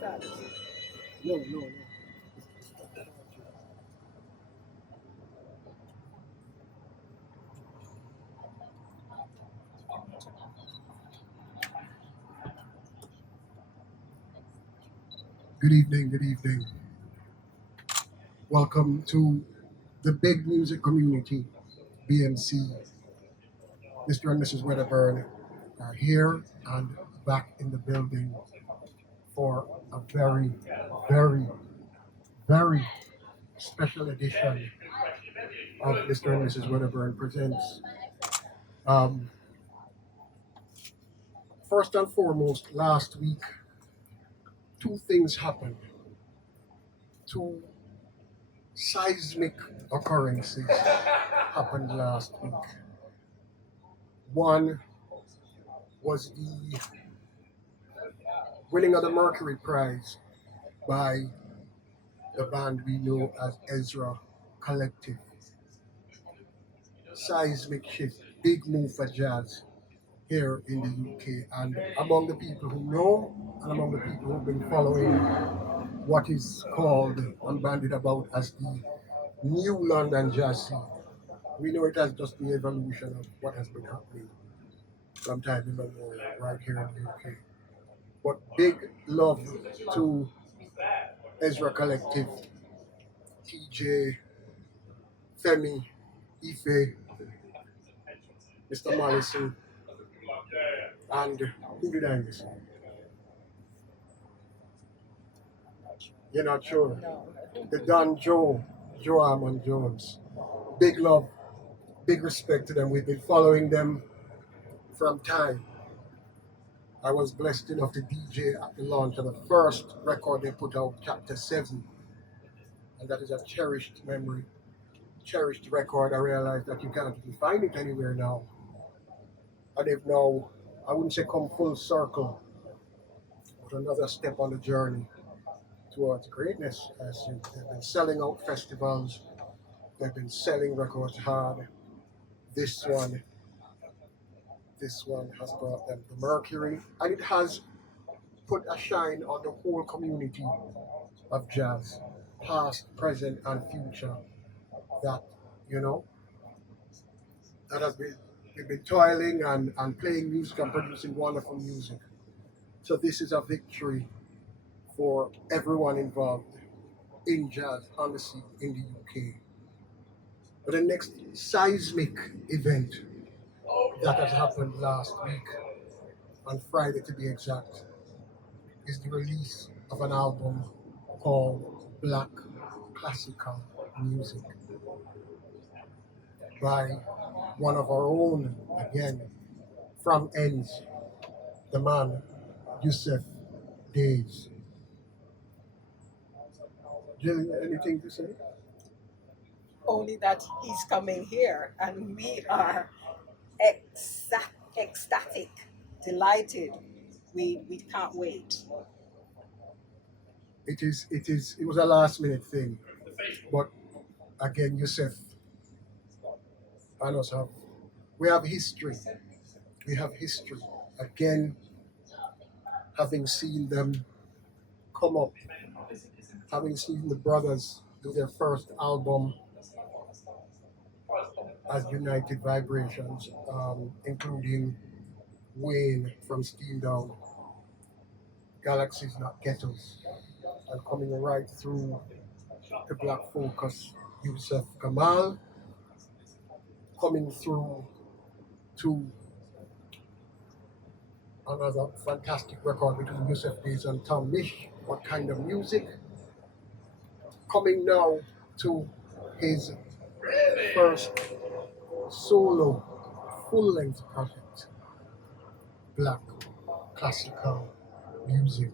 start. No, no, no. Good evening, good evening. Welcome to the big music community, BMC. Mr. and Mrs Wedderburn are here and back in the building for a very, very, very special edition of Mr. and Mrs Wedderburn Presents. Um, First and foremost, last week, two things happened. Two seismic occurrences happened last week. One was the winning of the Mercury Prize by the band we know as Ezra Collective. Seismic shift, big move for jazz here in the UK, and among the people who know and among the people who've been following what is called and bandied about as the new London jazz scene. We know it as just the evolution of what has been happening from time immemorial right here in the UK. But big love to Ezra Collective, TJ, Femi, Ife, Mr. Morrison, and who did I miss? You're not sure? No. The Don Joe Armand Jones. Big love, big respect to them. We've been following them from time. I was blessed enough to DJ at the launch of the first record they put out, Chapter 7. And that is a cherished memory, cherished record. I realized that you can't even find it anywhere now. And they've now, I wouldn't say come full circle, but another step on the journey towards greatness. As they've been selling out festivals, they've been selling records hard. This one has brought them the Mercury, and it has put a shine on the whole community of jazz, past, present, and future. That, that has been, we've been toiling and playing music and producing wonderful music. So this is a victory for everyone involved in jazz, honestly, in the UK. But the next seismic event that has happened last week, on Friday to be exact, is the release of an album called Black Classical Music by one of our own, again, from ends, the man, Yussef Dayes. Gillian, anything to say? Only that he's coming here, and we are ecstatic, delighted. We can't wait. It was a last minute thing, but again, Yussef and us we have history. We have history. Again, having seen them come up, having seen the brothers do their first album as United Vibrations, including Wayne from Steam Down, Galaxies Not Ghettos, and coming right through the Black Focus, Yusuf Kamal, coming through to another fantastic record between Yussef Dayes and Tom Misch, What Kind of Music, coming now to his first solo full-length project, Black Classical Music.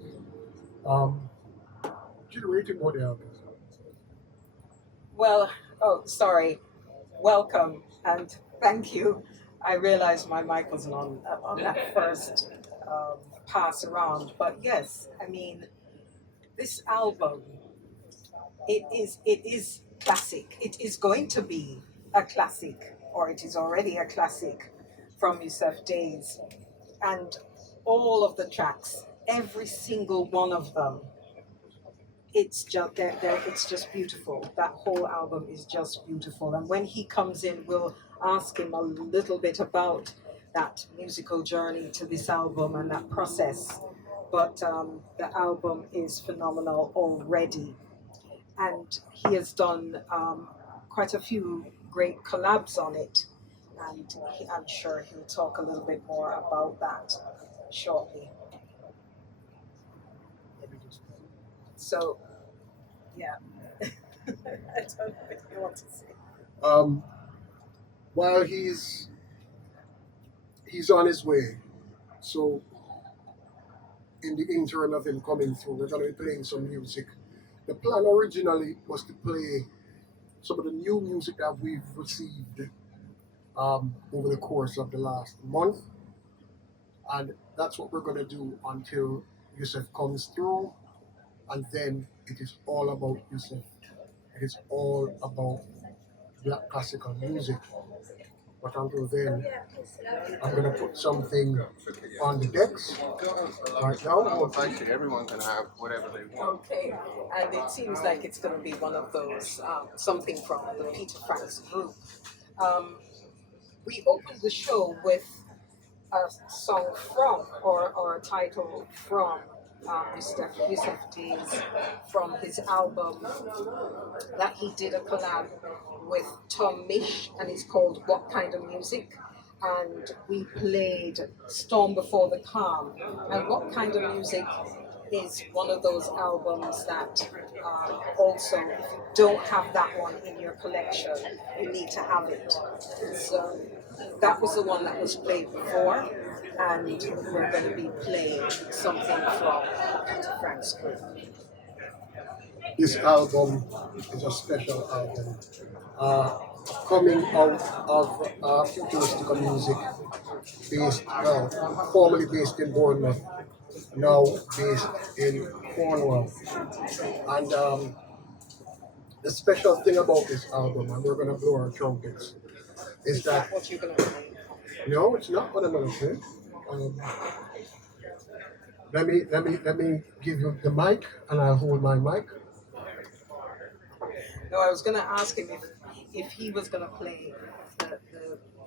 Generating what album? Well, sorry. Welcome and thank you. I realized my mic wasn't on that first pass around, but yes, I mean, this album, it is classic. It is going to be a classic, or it is already a classic from Yussef Dayes. And all of the tracks, every single one of them it's just it's just beautiful. That whole album is just beautiful. And when he comes in, we'll ask him a little bit about that musical journey to this album and that process. But the album is phenomenal already, and he has done quite a few great collabs on it, and I'm sure he'll talk a little bit more about that shortly. So, yeah, I don't know what you want to say. Um, while he's on his way, so in the interim of him coming through, we're going to be playing some music. The plan originally was to play some of the new music that we've received over the course of the last month, and that's what we're going to do until Yussef comes through, and then it is all about Yussef. It is all about black classical music. But until then, I'm going to put something on the decks right now. Well, basically, everyone can have whatever they want. Okay, and it seems like it's going to be one of those, something from the Peter Franks group. We opened the show with a song from, or a title from Mr. Yussef Dayes, from his album that he did a collab with Tom Misch, and it's called What Kind of Music? And we played Storm Before the Calm. And What Kind of Music is one of those albums that also, if you don't have that one in your collection, you need to have it. So that was the one that was played before, and we're going to be playing something from Peter Frank's group. This album is a special album. Coming out of futuristic music, formerly based in Bournemouth, now based in Cornwall. And the special thing about this album, and we're going to blow our trumpets, is that What you're going to play? no, it's not what I'm going to say. Um, let me give you the mic, and I'll hold my mic. No, I was going to ask him if he was going to play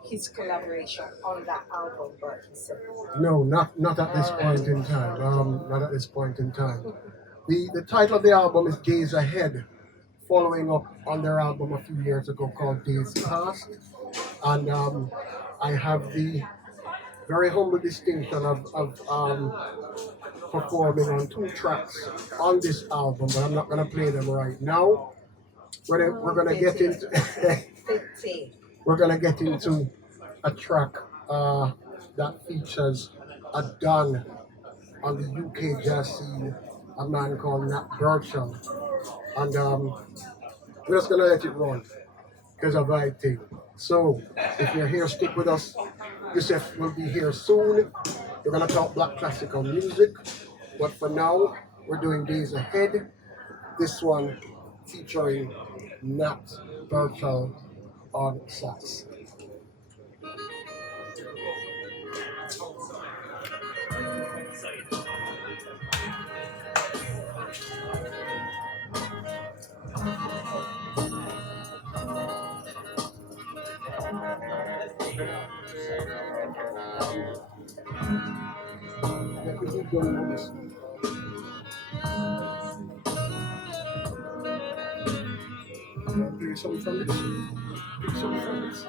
his collaboration on that album, but he said No, not at this point in time. Not at this point in time. The title of the album is Days Ahead, following up on their album a few years ago called Days Past. And I have the very humble distinction of performing on 2 tracks on this album, but I'm not going to play them right now. We're gonna get into we're gonna get into a track that features a Don on the UK jazz scene, a man called Nat Burchell, and we're just gonna let it run because of that thing. So if you're here, stick with us. Yussef will be here soon. We're gonna talk black classical music, but for now we're doing Days Ahead. This one featuring Nat Burchell on sax. Yeah, could you go on this? Do something from this. Do something from this.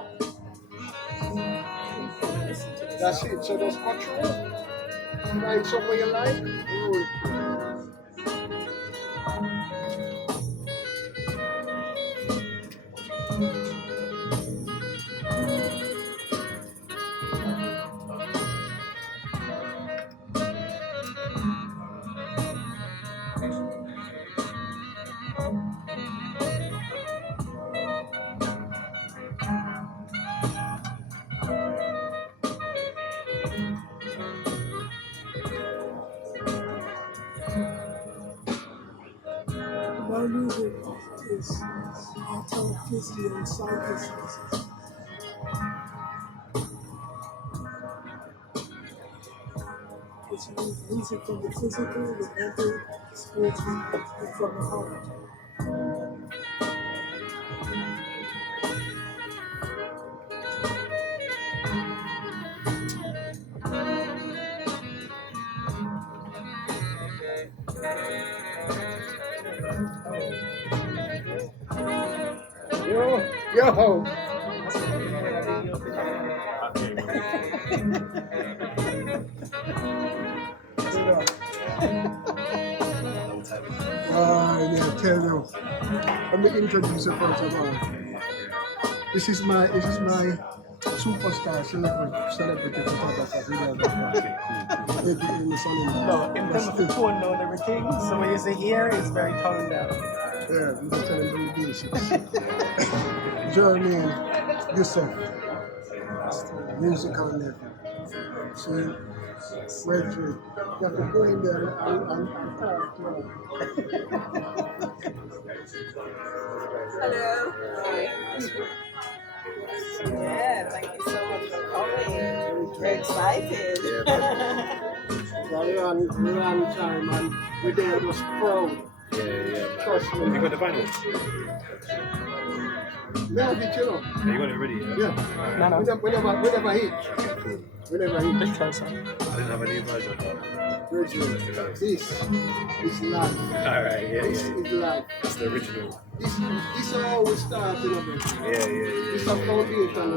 That's it. So those control. Find somewhere you like. My music is authenticity and psychicity. It's music from the physical, the mental, spiritually and from the heart. Yo. Yeah, tell you. Let me introduce you first of all. This is my superstar celebrity photographer. No, in terms of the tone down everything, so when you say here, it's very toned down. Yeah, you just tell him the basics. Jeremy, Yussef, musical nephew. So, wait for it. You have to go in there and talk to him. Hello. Hi. Yeah, thank you so much for coming. We're excited. We're on time and we're there just proud. Yeah. Trust me. Have you got the vinyl? Yeah, but you know. Have you got it ready? Yeah. No. We never hit. We never hit. Let's try some. I didn't have a new version. This is life. Alright, This is life. That's the original. This is how we start, you know. Yeah. This is a foundation.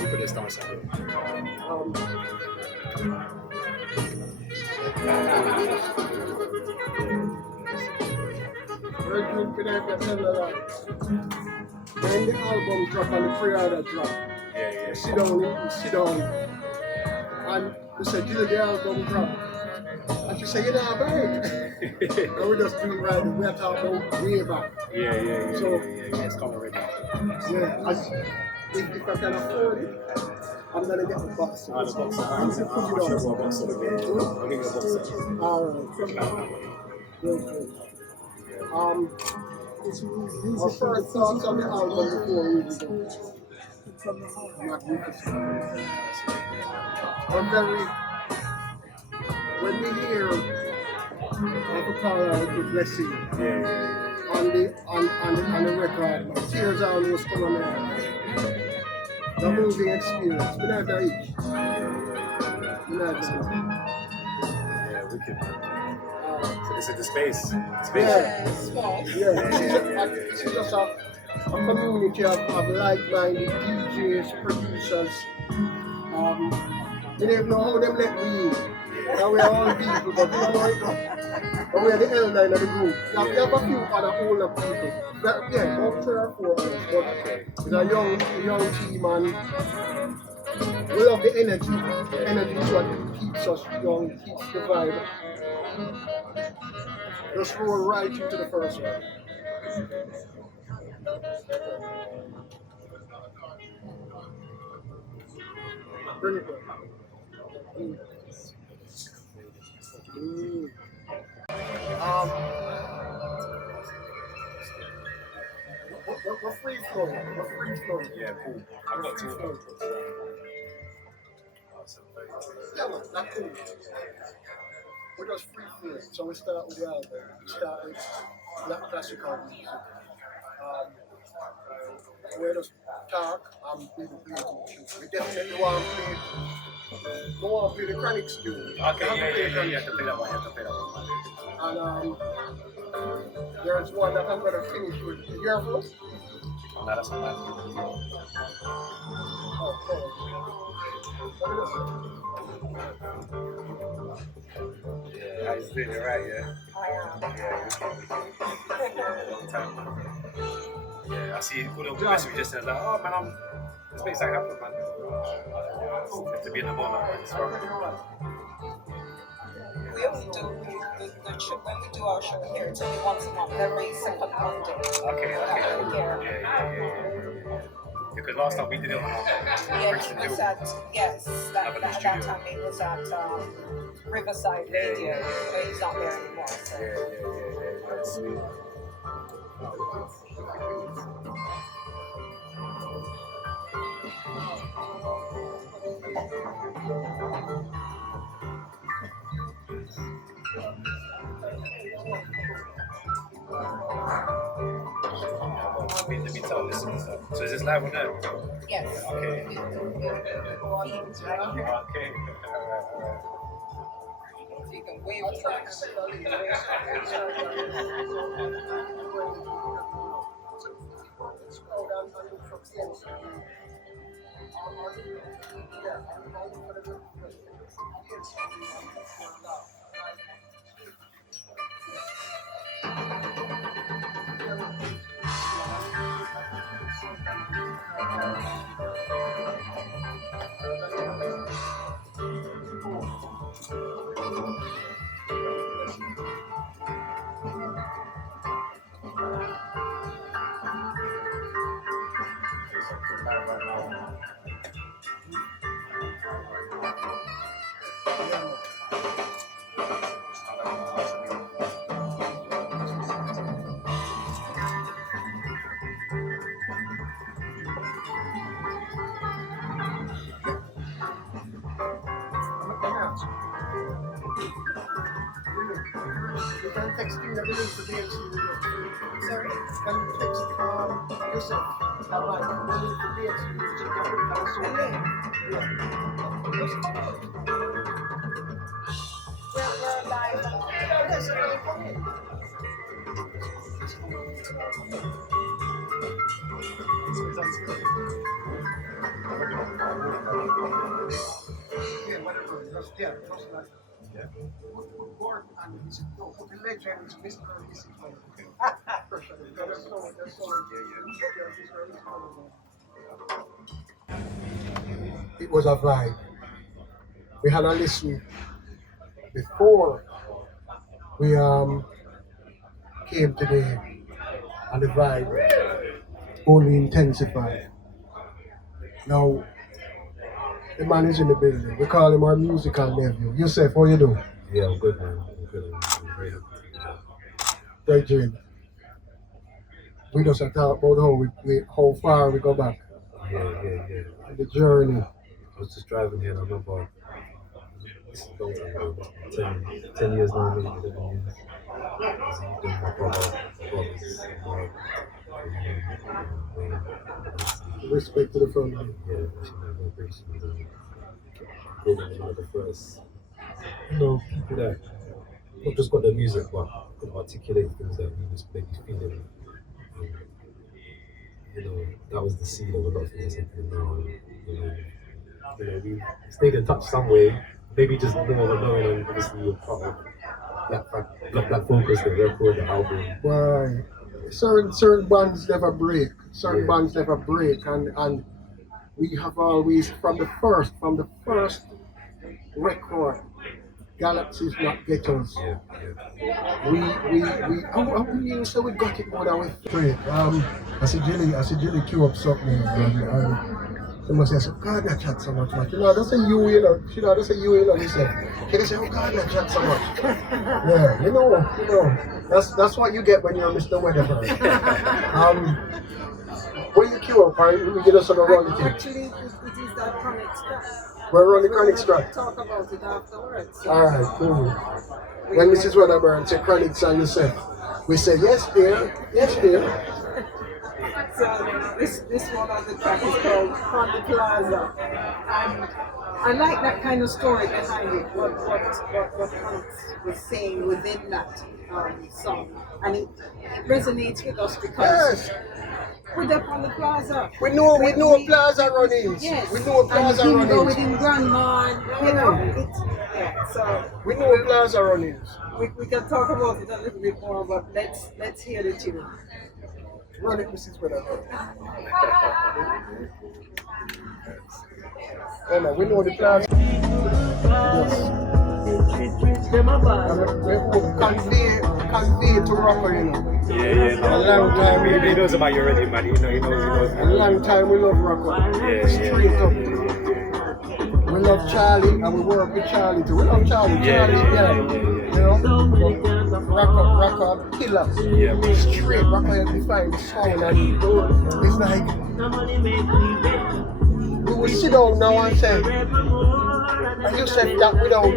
You put this down somewhere. When the album drop and the pre-order drop, Yeah. sit down, and we say, "Till the album drop," and she say, "You know, right?" And we just do it right. We are talking about way back. Yeah. So, It's coming ready. yeah, if I can afford it, I'm gonna get the box. The box. I'm gonna put it on. I'll give you a box. All right. Good. Our first thoughts on the album before we begin. From the heart. Magnificent. I'm very, when we hear Avocado with Blessing Yeah. on the record, tears almost come on there. The moving experience. We never each. Yeah, we can. So this is the space. Yeah. Small. Yeah, this is just a community of like-minded DJs, producers. You don't even know how them let we in. Now we are all people, but we don't know it. But we are the elder of the group. You have a few other older people. But, yeah, about 3 or 4 others. But it's a young team and we love the energy. Energy is what keeps us young, keeps the vibe. Just roll right into the first one. Bring it back. We're free flowing. Yeah, cool. I've got 2. Yeah, man, that's cool. We're just free flowing. So we start with the album. We start with black classical music. We just talk and people play the we definitely want to play the Chronic tune. Okay, yeah, you have to play that one. And there's one that I'm going to finish with. You hear first? Oh, no, that's not bad. Yeah, he's doing it right, yeah? I am. Yeah, long time. Yeah, I see all the messages just says like, oh man, this makes that happen, man. You have to be in the moment, man. It's wrong. We only do the show, when we do our show here, it's only once a month, every second Monday. Okay. Yeah. Because last time we did it on Yeah, it was at, yes, that time it was at Riverside Radio, but he's not there anymore. So. Yeah. That's sweet. Let me tell listeners. So is this live on there? Yes. Okay. Feeds, right? Okay. Alright. So you can wave to that. You can text him the link to BMC Radio. Sorry? Can you text Yussef about the link to BMC Radio? We're live. Yes, come in. Yeah, whatever. Just like. Yeah. Born and he's the legend is Mr Mrs Wedderburn. That's so. It was a vibe. We had a listen before we came today, and the vibe only intensified. Now the man is in the building. We call him our musical nephew. Yussef, how you doing? Yeah, I'm good, man. I'm good. I'm very happy. Right, Jane. We just talk about how far we go back. Yeah. The journey. I was just driving here and I remember this is a long time ago, 10 years now, maybe 11 years. I was with my brothers, Respect to the family. yeah, actually, my vibration was building one of the first, people that not just got the music, but could articulate things that really just make you feel it. That was the seed of a lot of things happening now. We stayed in touch some way, maybe just more of a knowing, and obviously you're part of Black Focus, the record, the album. Right. Certain bands never break. Bands never break, and we have always from the first record, Galaxies Not Ghettos. Yeah. We used to we got it more than we straight. I said Gillian queue up something and someone says, God, not chat so much. Don't say you know. Don't say you he said. They say, oh God, not chat so much. Yeah, that's what you get when you're Mr. Wedderburn. When you queue up, right, we get us on a run. Actually, it is that chronic stress. We're on the chronic strike. Talk about it afterwards. Alright, cool. When Mrs Wedderburn said chronic song, you said, we said, yes dear. So this one on the track is called On the Plaza. And I like that kind of story behind it, what Hans was saying within that song. And it resonates with us because we're up on the plaza. We know plaza runnings. Yes. We know plaza and go with runnings. him grandma, so We know plaza runnings. we can talk about it a little bit more, but let's hear the tune. Run it, Mrs. Wedderburn. We know the plaza. Convey to rocker, Yeah. A long time. He knows about you already, man. He knows. A long time we love rocker. Straight up. We love Charlie and we work with Charlie too. We love Charlie. Rock up, killer. Yeah. Straight rock up, define the sound, and it's like we will sit down now and say, and you said that without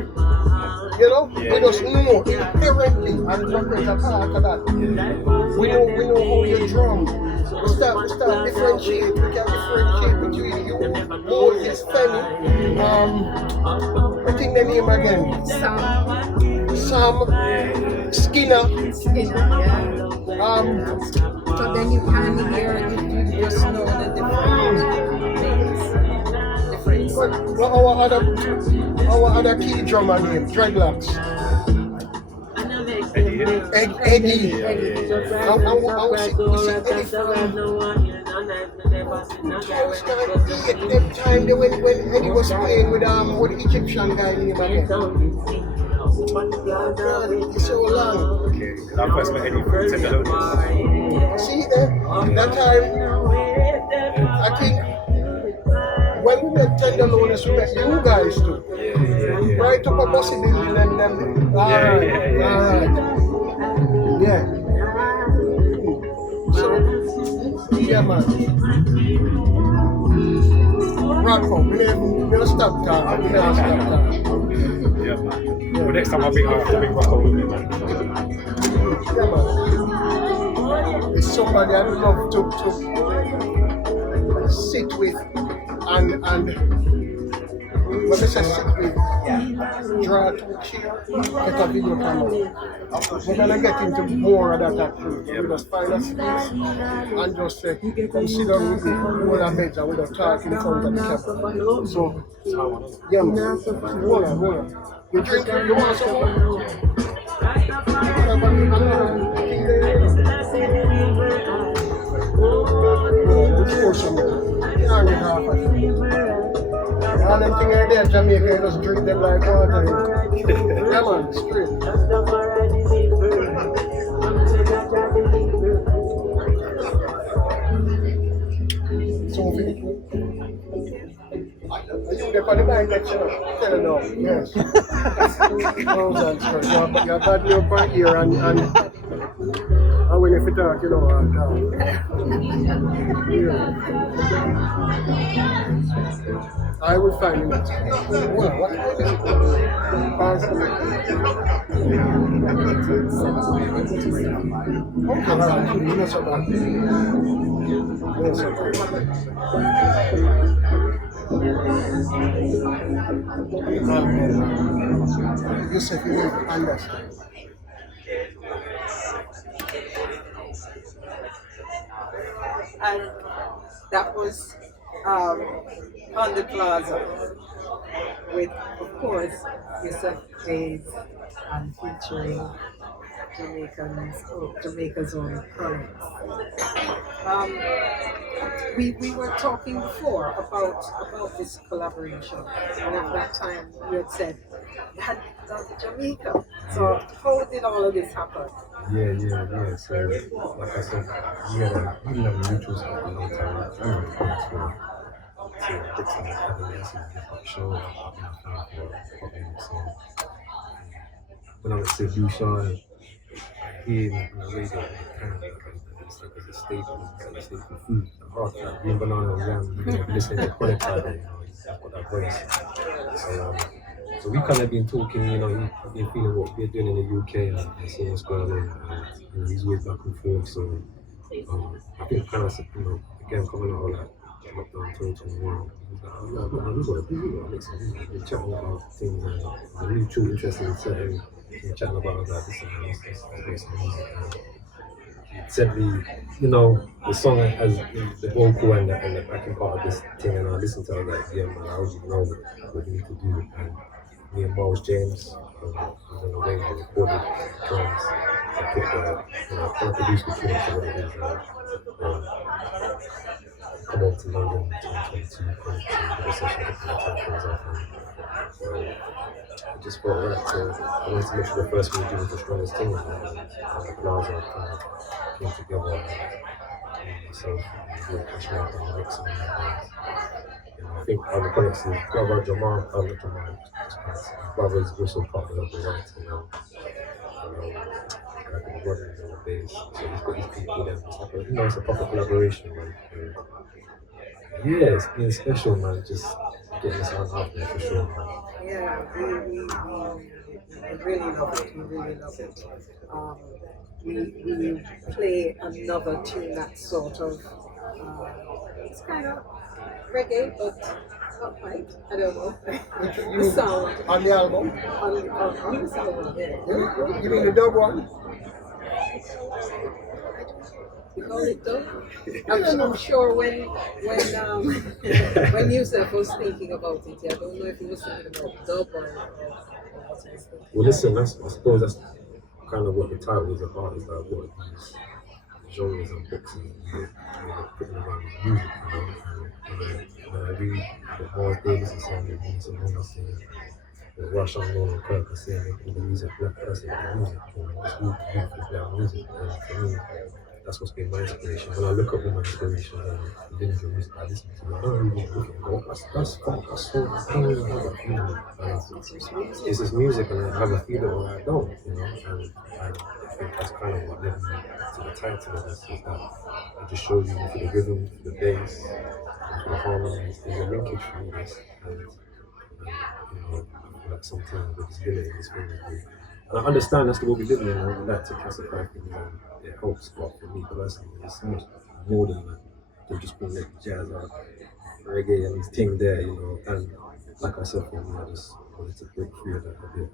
You know, we just know inherently, and Trumpet's a part of that. We know how you drum. We start differentiate. We can differentiate between you, Moses, Fanny, I think the name again. Sam, Skinner. So then you can hear, you just know the different sounds. Our other key drummer name, Dreadlocks. Eddie. We see Eddie from that time when Eddie was playing with the Egyptian guy name again. It's so long. Okay, that first met Eddie from Tenderloin. See that time, I think when we met Tenderloin, we met you guys too. Right up a bossy building and them. Alright. Yeah. So, yeah man. Rocco, we'll stop talking. Yeah, man. Well, next time I'll bring Rocco with me, man. Yeah man. It's somebody I'd love to sit with and when I say sit with, draw to a chair, get a video camera. We're gonna get into more of that actually. We just find a space and just say, consider with the whole of beds and we don't talk in front of the camera. So, yeah man, hold on. You drink, you want some more? Which portion? You can't get half of it. All them things are there in Jamaica, you just drink them like water. Yeah man, straight. Sophie? Are you there for the bike lecture? Tell her no. Yes. You're bad near part here and when you fit talk, you know, I will find him. What Yussef, you need to understand. And that was on the plaza with, of course, Yussef Dayes and featuring Jamaica's own currents. We were talking before about this collaboration, and at that time you had said you had gone to Jamaica. So how did all of this happen? Yeah. So, like I said, we had a mutual for a long time. I remember to Dixon having a different show when I was to Bouchard, I hear him on the radio all the time. It's like a staple food. Hard food, green banana and yam. Listening to Chronic Friday, he's got that voice. So we kind of been talking, he's been feeling what we're doing in the UK and seeing what's going on, and he's way back and forth. So I think kind of, again coming out of like lockdown 2021, he's like, we've got to make some music. We're chatting about things and the mutual interest in certain, we're chatting about like this and that, make some music. Certainly, the song has the vocal and the backing part of this thing, and I listened to it, I was like, yeah man, I already know what we need to do. And me and Miles James was on the way, we recorded drums, I put kind of produced the tune to what it is, come over to London in 2022, did a session with the things off, and I just felt right I wanted to make sure the first thing we do was the strongest thing, and the plaza kind of came together, and myself, really passionate about the mix, and I think the connects is brother Jamal, his brother is also part of the right, the brother is on the bass, so he's got his people there. It's like it's a proper collaboration, man. Yeah, it's been special, man. Just getting this one out there for sure. Yeah, we really love it. We really love it. We play another tune that's sort of it's kind of reggae, but not quite. I don't know. The sound On the album? on the sound. Yeah. You mean the dub one? You call it dub? I'm sure when when Yussef was thinking about it, I don't know if he was thinking about dub or what he was thinking. Well, listen, I suppose that's kind of what the title is about, is like what these genres and books and putting around with music, you know. And when I read what Miles Davis is saying, what Mr Mrs saying, what Rush and Roll and Kirk are saying, all the music, black person, the music, you know, it's all beautiful black music. And for me, that's what's been my inspiration. When I look up all my inspirations and the lyrics of music I listen to, I don't really look and go, that's funk, that's soul, I don't really have a feeling. It's just music and I have a feeling or I don't, you know. And I think that's kind of what led me to the title of this, is that I just show you for the rhythm, for the bass, for the harmonies, there's a linkage for this. And you know, I feel like sometimes with this Gillian, this thing is good. And I understand that's the way we live in, and we like to classify things and it helps, but for me personally, it's so much more than that. They've just been like jazz or reggae and these things there, you know. And like I said, for me, I just wanted to break free of that a bit.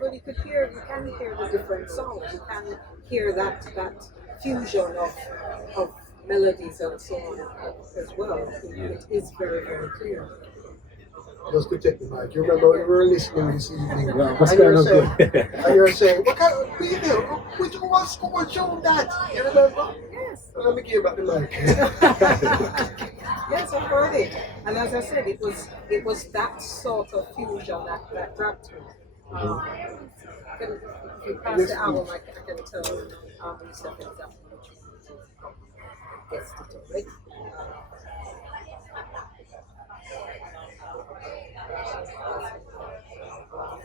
But you can hear the different songs. You can hear that fusion of melodies and so on as well. It is very, very clear. Just to take the mic. You remember we were listening this evening, What's and going on? you're saying, what kind of video? Which one showed that? You remember? Yes. Let me give back the mic. Yes, I've heard it. And as I said, it was that sort of fusion that grabbed me. If you pass the album, I can tell you stuff exactly which one gets it already.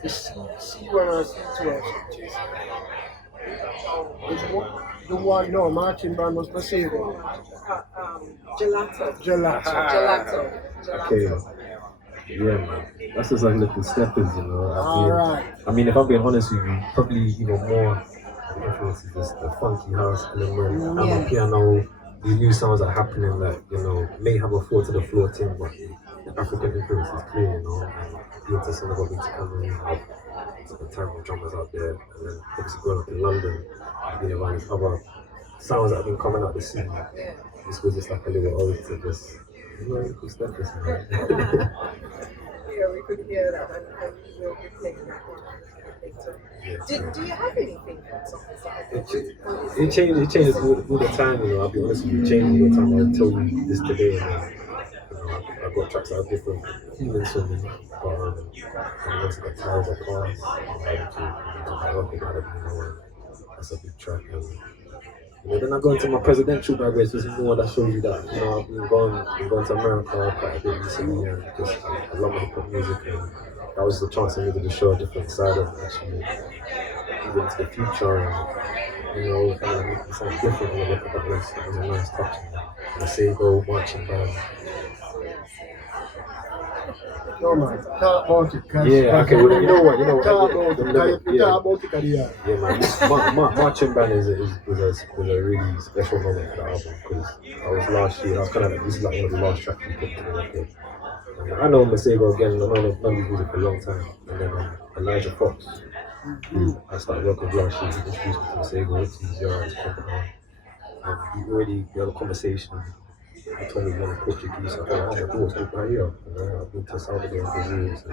The C1 situation. The one, no, marching band was Mercedes. Gelato. Okay. Yeah, man. That's just like little steppers, you know. Alright. I mean, if I'm being honest with you, probably even more influence is just the funky house element, and the piano, the new sounds that are happening that, you know, may have a 4 to the floor thing, but the African influence is clear, you know. And being to Senegal, being to Cameroon, the terrible drummers out there, and then obviously growing up in London, being around these other sounds that have been coming out the scene. This was just like a little ode to just, you know, little steppers, man. Yeah, we could hear that, and we'll be playing that one later. Do you have anything that's on the side? It changes all the time, you know. I'll be honest with you, it changes all the time. I'll tell you this today, and then, you know, I've got tracks that are different feelings for me, but I've also got times of past, to work about it, you know, and that's a big track. And, you know, then I go into my presidential bag, where it's just more that shows you that, you know, I've been going to America quite a bit recently, and just I love my hip-hop music, and that was the chance for me to just show a different side of actually even to the future, and, you know, kind of making something different when I look at that. It was a nice touch. The Sego marching band. No man, talk about it. Yeah, okay, well, you know what, Talk about it, yeah, man, marching band was a really special moment for the album, because I was last year, I was kind of like, this is like one of the last tracks we put to the record. And I know Masego again, I know they've done this music for a long time, and then Elijah Fox, who I started working with last year, he introduced me to Masego, he's your eyes compound, and we had a conversation. He told me he wanted Portuguese, so I thought, oh, cool, speak right here. I've been to Salvador and Brazil since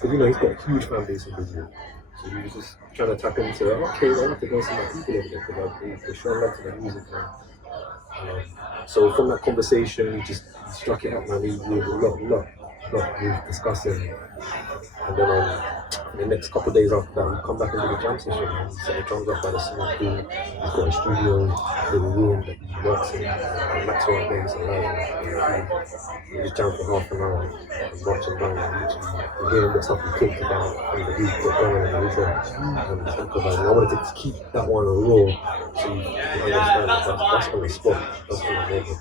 because, you know, he's got a huge fan base in Brazil. So he was just trying to tap into, okay, I have to go see my people over there, because they're showing love to the music now. So from that conversation, we struck it up, man. We were a lot we were discussing, and then the next couple of days after that, we come back and do the jam session. And set the drums up by the swimming pool. He's got a studio, little room that he works in, and Maxwell bass and live. We just jam for half an hour and watch him down. And literally, we're hearing the stuff we talked about and the beat got going and everything. And I wanted to keep that one raw so you understand that's on the spot. That's on the moment.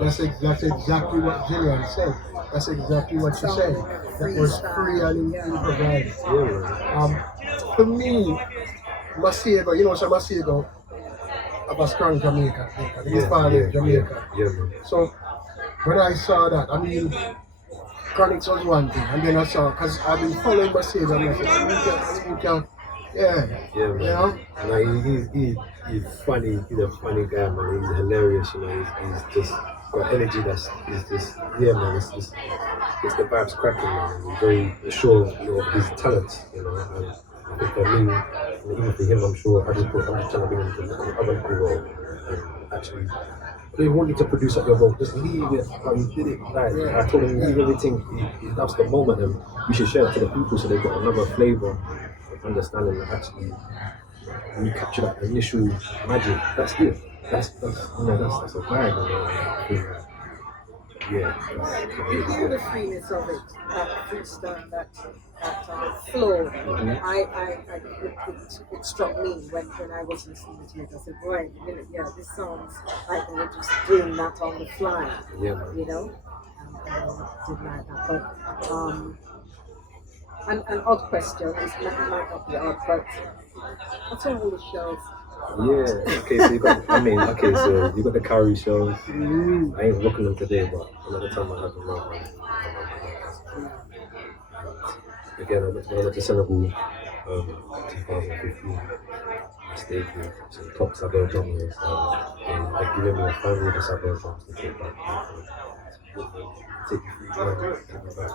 That's exactly what Gillian said. That's exactly what she said. That was free and improvised. For me, Masego, you know, so Masego, I was from Jamaica. His father is Jamaica. Man. So when I saw that, I mean, Chronix was one thing, and then I saw, because I've been following Masego, and I said, Yeah, man. You know? And he's funny. He's a funny guy, man. He's hilarious. You know, he's just got energy. He's just man. It's just gets the vibes cracking, man. He's very sure, of his talents. You know, and I think for me, and even for him, I'm sure I'm just trying to bring him to the other role and actually. They want you to produce at your role, just leave it how you did it. Like, I told him, leave everything. That's the moment, and we should share it to the people so they've got another flavour of understanding that actually when you capture that initial magic, that's it. That's a vibe. You hear the freeness of it, that freestyle, that flow. It struck me when I was listening to it. I said, boy, this sounds like they were just doing that on the fly. Yeah, man. You know? And didn't like that. But an odd question, it might not be odd, but what's all the shows? Yeah, okay, so you got the Cowrie shows. I ain't looking them today, but another time I have them around. Again, I went to Senegal 2015. I stayed with some top Sabelle drummers, and I've given me a family of the Sabelle drums to take back. Take you through drumming, take me back,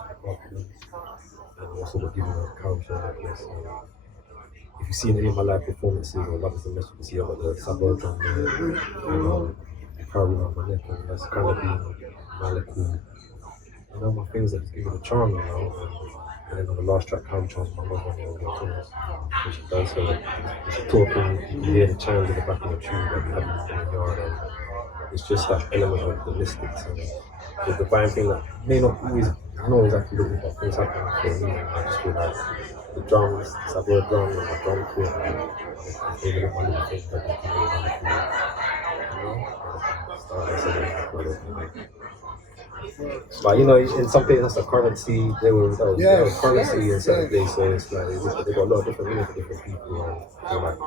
and also got given a Cowrie show like this. If you've seen any of my live performances or Love is the Mess, you can see I've got the Sabelle drum there, and Cowrie around my neck, and that's kind of been my cool. You know, my things that just give me the charm, you know. And then on the last track, Cowrie Charms, my mother on the tunes, which she does, so she's talking, you can hear the chimes in the back of the tune that we have in the yard, and it's just that element of the mystics and the divine thing that may not always, I know exactly what things happen for me, and I just feel like the drums, the Sabelle drum, and the drum kit, and they really want to think that they can really do. But you know, in some places that's the currency. That was currency in certain places. So it's like they got a lot of different meaning for different people. And like,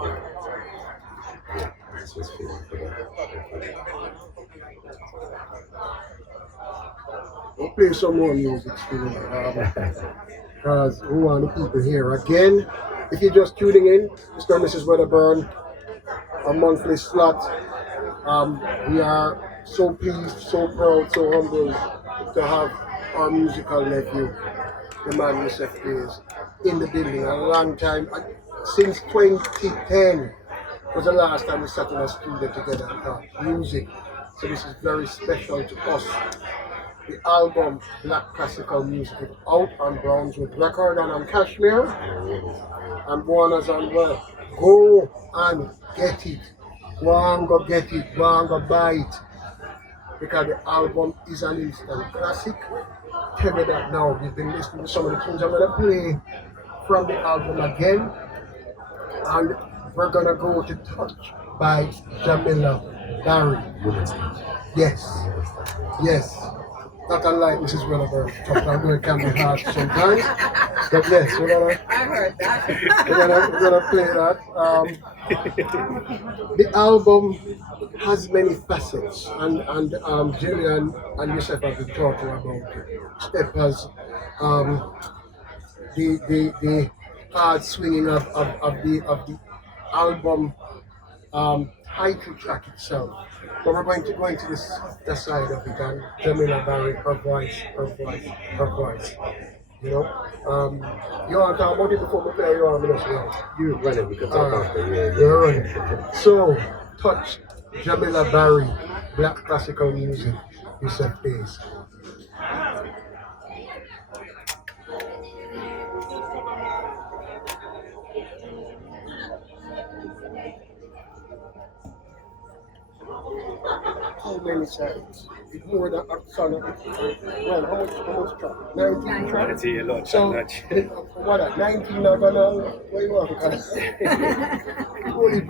it's just feeling for that. We'll play some more music still, because we want the people here. Again, if you're just tuning in, Mr Mrs Wedderburn, a monthly slot. We are so pleased, so proud, so humbled to have our musical nephew, the man Yussef Dayes, in the building. A long time, since 2010 was the last time we sat in a studio together and talked music. So this is very special to us. The album Black Classical Music is out on Brownswood Record and on Kashmir and Warner's on well. Go and get it. Go and go get it. Go and go buy it. Because the album is an instant classic. Tell me that now. We've been listening to some of the tunes. I'm going to play from the album again. And we're going to go to Touch by Jamila Barry. Yes. Not unlike Mrs Wedderburn. I'm going to can be hard sometimes. But yes, I heard that. we're gonna play that. The album has many facets, and Gillian and Yussef have been talking about it. Step has the hard swinging of the album title track itself. But we're going to go into the softer side of it, and Jamila Barry, her voice. You know, you want to talk about it before we play? You want to You run it, we can talk after. You're running. So, Touch, Jamila Barry, Black Classical Music, Yussef Dayes. too many sides. It's more than a son of well, how much track? 19 track. Quality, a lot of So, track. what, 19 are gonna, what you want? Holy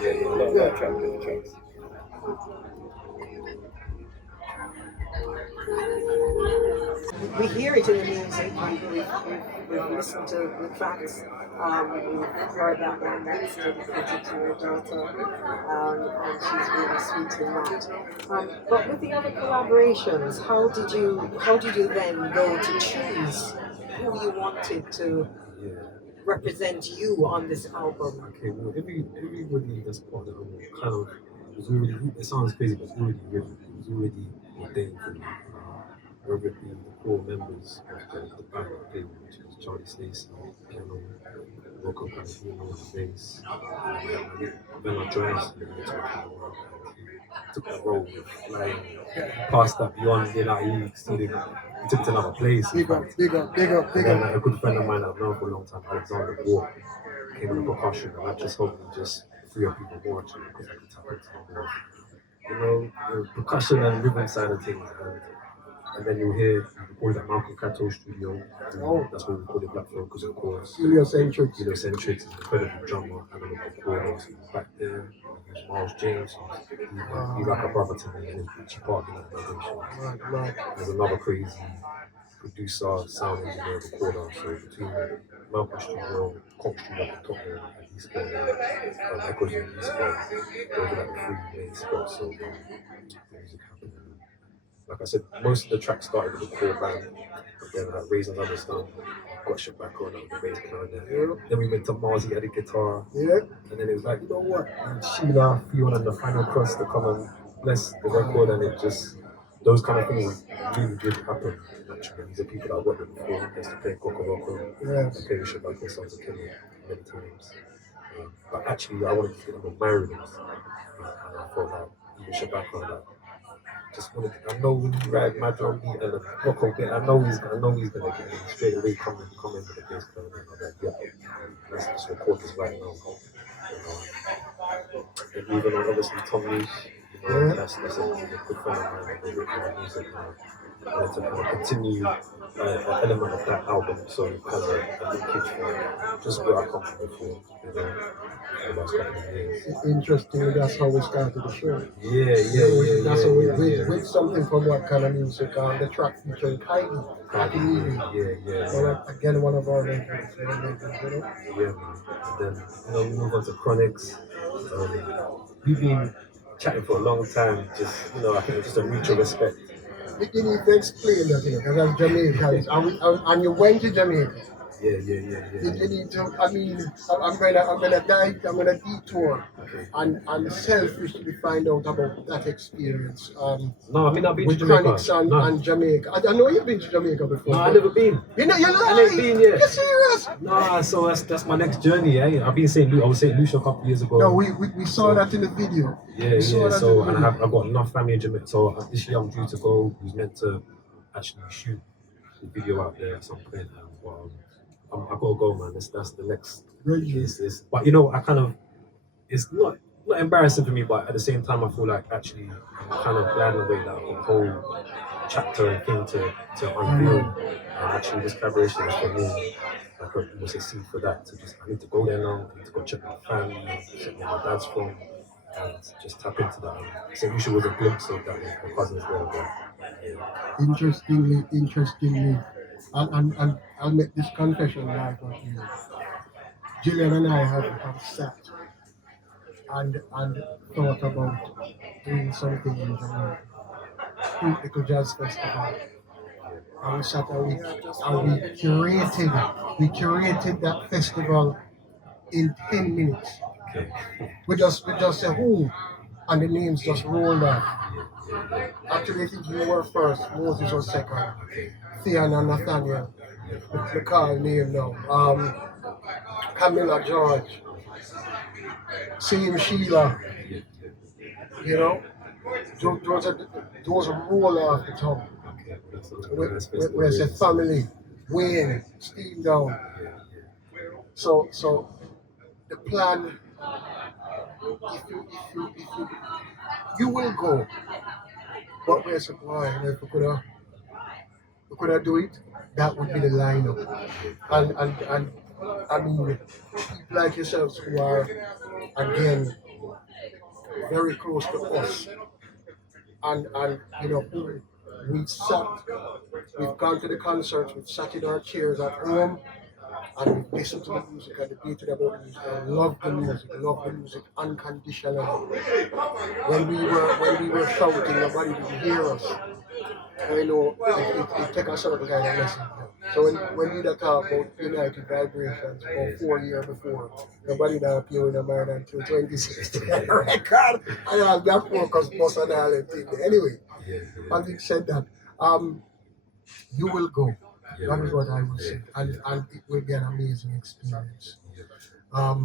Yeah, a lot of tracks. We hear it in the music. We've listened to the tracks. We've heard that one that's dedicated to your daughter, and she's really sweet in that. But with the other collaborations, how did you then go to choose who you wanted to represent you on this album? Okay, well, everybody that's part of the album kind of was already, it sounds crazy, but it's already written. It was already ordained for me. Whether it be the core members of the band that played, which was Charlie Stacey, piano, Rocco Palladino, the bass, Bella Joyce, took that role with flying past that beyond, he took it to another place. Big up. And then a good friend of mine I've known for a long time, Alexander Ward, came with percussion, and that just helped me just free up people more actually, because I could tap into more, the percussion and rhythm side of things. And then you'll hear all that Malcolm Cato studio. That's what we call it Black Folk, because of course Heliocentrics is an incredible drummer and a lot of chords back there. There's Miles James, he's like a brother to me, and he's Richie Park in that foundation. right. There's another crazy producer, sound engineer, recorder. So between Malcolm Studio, Cox Studio at the top there, and East Coast, Echoes in East Coast, those are like the three main spots. So the music happening. Like I said, most of the tracks started with the core band, but then like Raisins Understand, got shit back on with the bass player there. Then we went to Mars, he had a guitar, and then it was like, you know what? And Sheila, Fiona, and the final cross to come and bless the record, and it just, those kind of things really did happen naturally. These are people that I worked with before, I used to play Coco Roco, I played with Shabaka songs of Kenya many times. But actually, I wanted to get them on my rhythms, and I thought that even Shabaka, like, I know when you ride my drum beat and the Rocco bit, I know he's gonna get it straight away. Come in with the bass player, and I'm like, yeah, let's record this right now. And even obviously Tom Leach, that's a good friend of mine. They work on music now. I wanted to kind of continue an element of that album, so it has a linkage for just where I come from before, the last couple of years. Interesting, that's how we started the show. Yeah. That's how we with something from what kind of music, the track featuring Kylie. Yeah. So again, one of our mentors, Yeah, man. And then, we move on to Chronics. We've been chatting for a long time, just, I think it's just a mutual respect. You need to explain that, because I'm Jamaican, and you went to Jamaica. Yeah. You need to, I'm gonna detour and selfishly find out about that experience. No, I've been with to Jamaica. Chronics and Jamaica. I know you've been to Jamaica before. No, I've never been. You're I never been yet. You're serious? No, so that's my next journey, eh? I've been I was St. Lucia a couple of years ago. No, we saw that in the video. Yeah. So and I've got enough family in Jamaica. So this year I'm due to go. Who's meant to actually shoot the video out there at some point. I gotta go, man. That's the next. But I kind of, it's not embarrassing for me, but at the same time I feel like actually I'm kind of glad in a way that a whole chapter and thing to unveil, and actually this collaboration is for me. Like almost a seed for that. I need to go there now. I need to go check my family, check where my dad's from, and just tap into that. St. Lucia was a glimpse of that with my cousins there. But, yeah. Interestingly, and I'll make this confession right on here. Gillian and I have sat and thought about doing something in Jamaica. Little Jazz Festival. And we sat and we curated that festival in 10 minutes. Okay. We just said who, and the names just rolled out. Actually, I think you were first, Moses was second, Thean and Nathaniel, the call name now, Camilla George, Same Sheila, those roll off the tongue. Where's the family, Wayne, Steve down. So the plan, if you will go, But we said, boy, if we could have do it, that would be the lineup. And I mean, people like yourselves who are, again, very close to us. And you know, we've gone to the concerts, we've sat in our chairs at home, and we've listened to the music and debated about the music. I love the music unconditionally. When we were shouting, nobody didn't hear us. And, you know, it take a certain kind of lesson. So when we talk about United Vibrations for 4 years before, nobody that appear in a mind until 2016 record, and I have that focus boss and all that thing. Anyway, having said that, you will go. That is what I will say, and it will be an amazing experience. I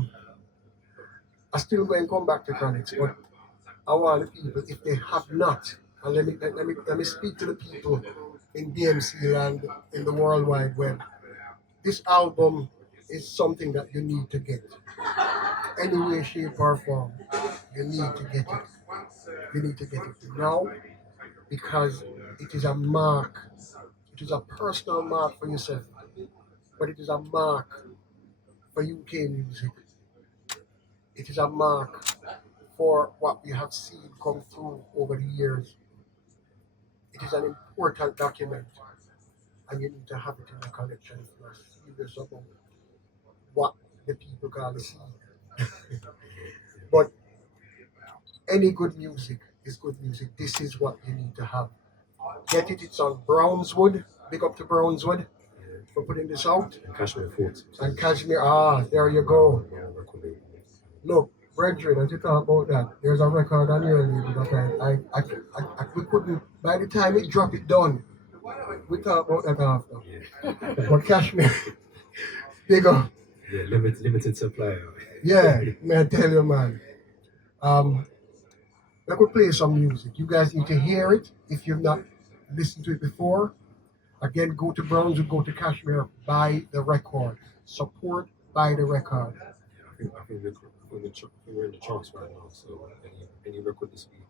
still going to come back to Chronics, but I want the people, if they have not, and let me speak to the people in BMC land, in the World Wide Web. This album is something that you need to get. Any way, shape, or form, you need to get it. You need to get it now, because it is a mark. It is a personal mark for yourself, but it is a mark for UK music. It is a mark for what we have seen come through over the years. It is an important document, and you need to have it in the collection if you are serious about what the people call the scene. But any good music is good music. This is what you need to have. Get it, it's on Brownswood. Big up to Brownswood for putting this out. And Cashmere Fort. And Kashmir, there you go. Look, brethren, as you talk about that, there's a record on your label that we couldn't, by the time it dropped it done, we talk about that after. But Kashmir, big up. Yeah, limited supply. Yeah, man, I tell you, man. Let me play some music. You guys need to hear it if you've not listened to it before. Again, go to Brownswood, go to Kashmir, buy the record. Support, buy the record. Yeah, I think we're in the charts right now, so any record this week,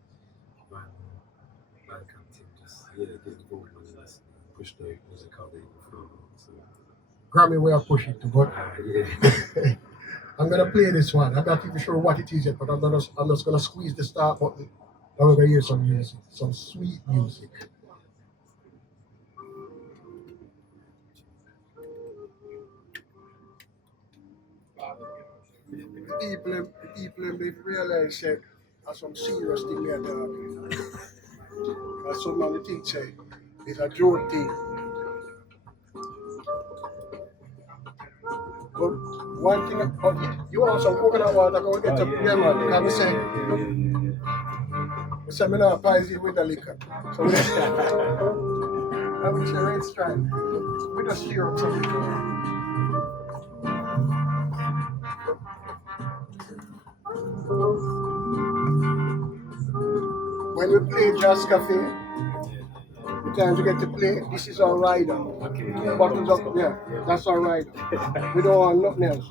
man team just get involved with this, push the music out there. So. Grammy way I push it to, but Yeah. I'm gonna play this one. I'm not even sure what it is yet, but I'm just gonna squeeze the start button. And we're gonna hear some music, some sweet music. The people they realize that that's some serious thing they're talking. That's some of the things say it's a joke thing. But one thing, you want some coconut water, go get some lemon. Can we say? We say me not pies with the liquor. So we I would say red stripe. We just stir up some liquor. When we play Jazz Cafe, the time to get to play, this is our rider. Okay. Bottles up, yeah, that's our rider. We don't want nothing else.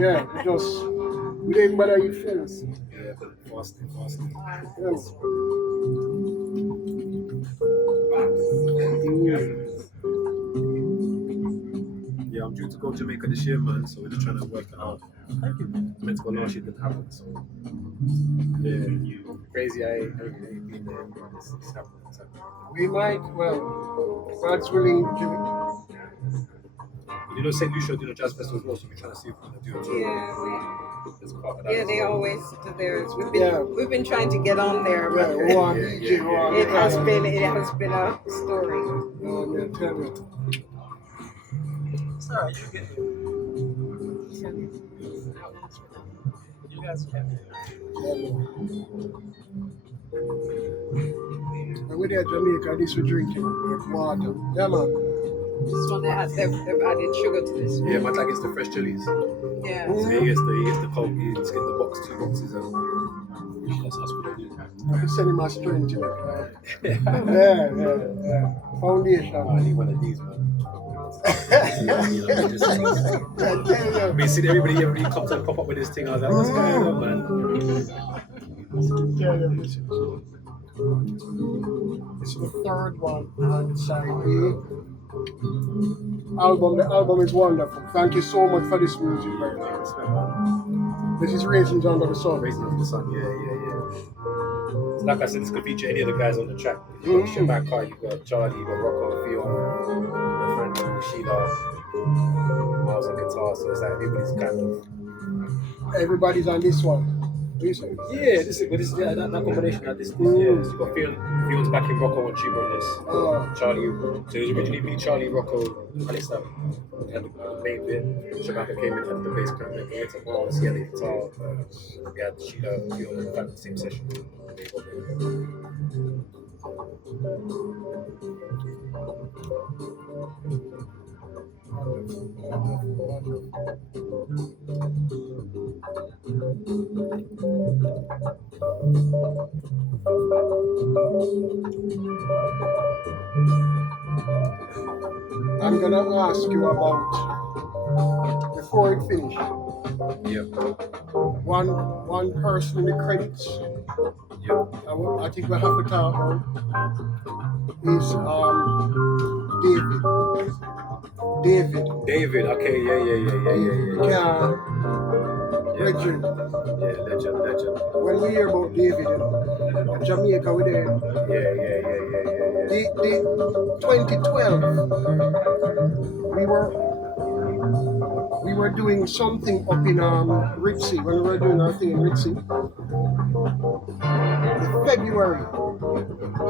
Yeah, we didn't bother eat first. Yeah, fasting. Yeah, I'm due to go to Jamaica this year, man, so we're just trying to work it out. Meant to go last year, didn't happen, so yeah, crazy. I ain't been there. It's happening. We might, well, God's willing to do it. You know, St. Lucia do the jazz festival as well, so we're trying to see if we can do it. It's part of that. Yeah, they always do theirs. Yeah. We've been trying to get on there, but it has been a story. No, man, tell me. Sorry, you get it. You guys can. When we're there in Jamaica, this we drink water. Yeah, man. This one they've added sugar to this. Yeah, much like it's the fresh chilies. Yeah. So he gets the Coke, he just get the box, 2 boxes, and that's what they do. I'm sending my strength to it. Yeah. Foundation. I need one of these, man. I mean, see everybody pop up with this thing. I was like, what's going on, man? tell you this is. It's the third one on side A. The album is wonderful. Thank you so much for this music, man. This is Raisins Under the Sun. Raising Under the Sun, yeah. Like I said, this could feature any of the guys on the track. You've got Shabaka, you've got Charlie, you've got Rocco, Fiona, my friend Sheila, Miles on guitar, so it's like everybody's kind of... Everybody's on this one. Yeah, that combination at this yeah. So you've got Fion's backing Rocco and tuba on this. Charlie, so it was originally me, Charlie, Rocco, Alex had the main bit. Shabaka came in, had the bass kind of making it up well, he had the guitar. We had Sheila and Fiona in the same session. I'm gonna ask you about before it finish. Yeah. One person in the credits. Yeah. I think we have to talk about is David. Okay, yeah. Legend. Yeah, legend. When we hear about David, Jamaica, we there. Yeah. The 2012, we were doing something up in Ritzy, when we were doing our thing in Ritzy. In February,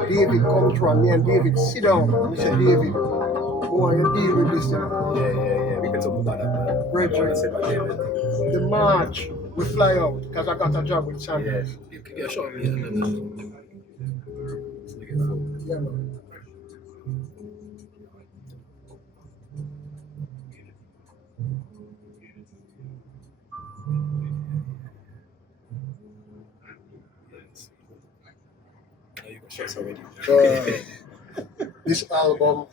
David comes from me and David sit down. We said, David, who want to deal with this? Yeah. We can talk about that, man. Right. What I say about David. The March, we fly out because I got a job with Sanders. Yeah. You can get a shot of me and then Yeah, man. shots already. This album,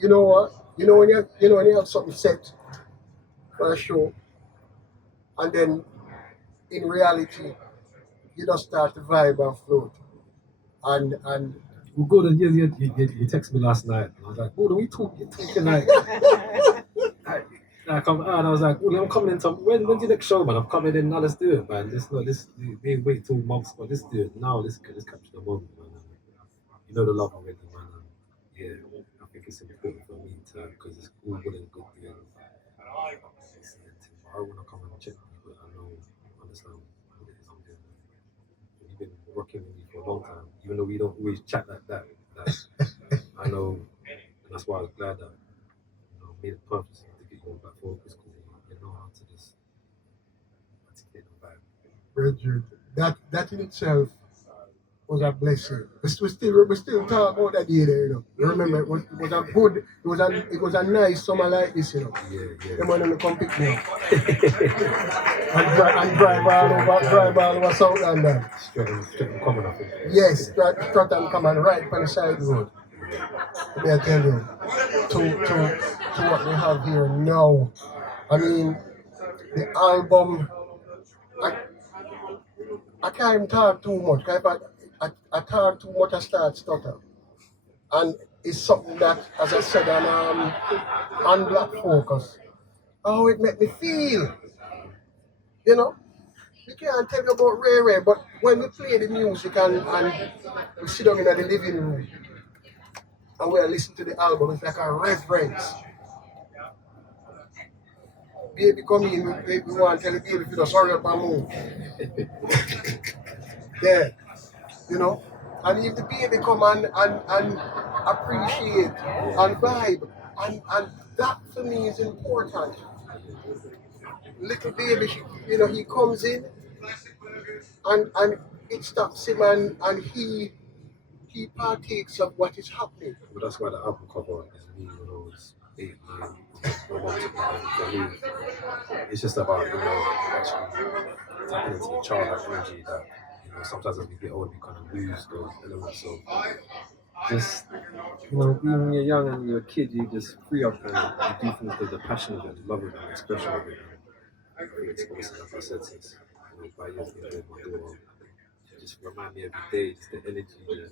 you know what? You know when you have something set for a show, and then in reality, you just start to vibe and float. And well, Gordon, you texted me last night. And I was like, Gordon, we talking like. Like and I was like, well, I'm coming in. When's your next show, man? I'm coming in. Now let's do it, man. We ain't wait till months, but let's do it now. Let's capture the moment, man. You know the love already, man. Yeah, I think it's important for me to, because it's all good and good doing. I want to come and check you, but I understand what it is I'm doing. You've been rocking with me for a long time, even though we don't always chat like that. I know, and that's why I was glad that made it purpose. Back focus, because you know how to just articulate the vibe. Richard, that in itself was a blessing. We still talk about that day there, you know. You remember it was a nice summer like this, you know. Yeah. Them one come pick me up. and drive all over South London. Straight from Common, I think. Yes, straight and come and right on the side road. Let me tell you, to what we have here now. I mean, the album, I can't even talk too much. If I talk too much, I start stutter. And it's something that, as I said, on Black Focus, how it made me feel. You know? We can't tell you about Ray, but when we play the music and we sit down in the living room, and we listen to the album, it's like a reverence. Baby come in, we want to tell the baby if you just hurry up and move. Yeah, you know. And if the baby come and appreciate and vibe, and that for me is important. Little baby, he comes in and it stops him and he partakes of what is happening. But that's why the album cover is me when I was 8, 9. It's just about, actually tapping into the childlike energy that, sometimes as we get older, we kind of lose those elements of just, being when you're young and you're a kid, you just free up and you do things with the passion of it, the love of it, the expression of it. And I think it's obviously, like I said, since 5 years ago with my daughter, just remind me every day, just the energy, the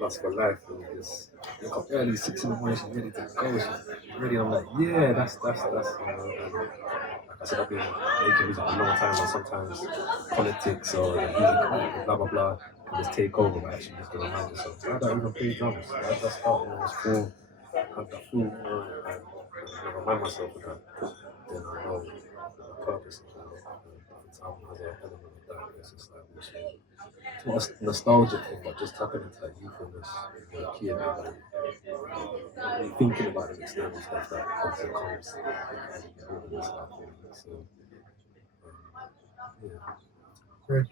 lust for life. And just wake up early, 6 in the morning, she's ready to go. She's ready. I'm like, yeah, that's. And, like I said, I've been making music a long time, and sometimes politics or the music, blah blah blah, can just take over. But actually, just to remind yourself, I don't even play drums. That's part of this full, have the full, and remind myself of that. Then I know the purpose of that. This album has an element of that. It's just like it's not a nostalgic thing, but just tapping into that youthfulness, the kid, and thinking about the next level stuff that obviously comes and stuff. So, yeah. Great.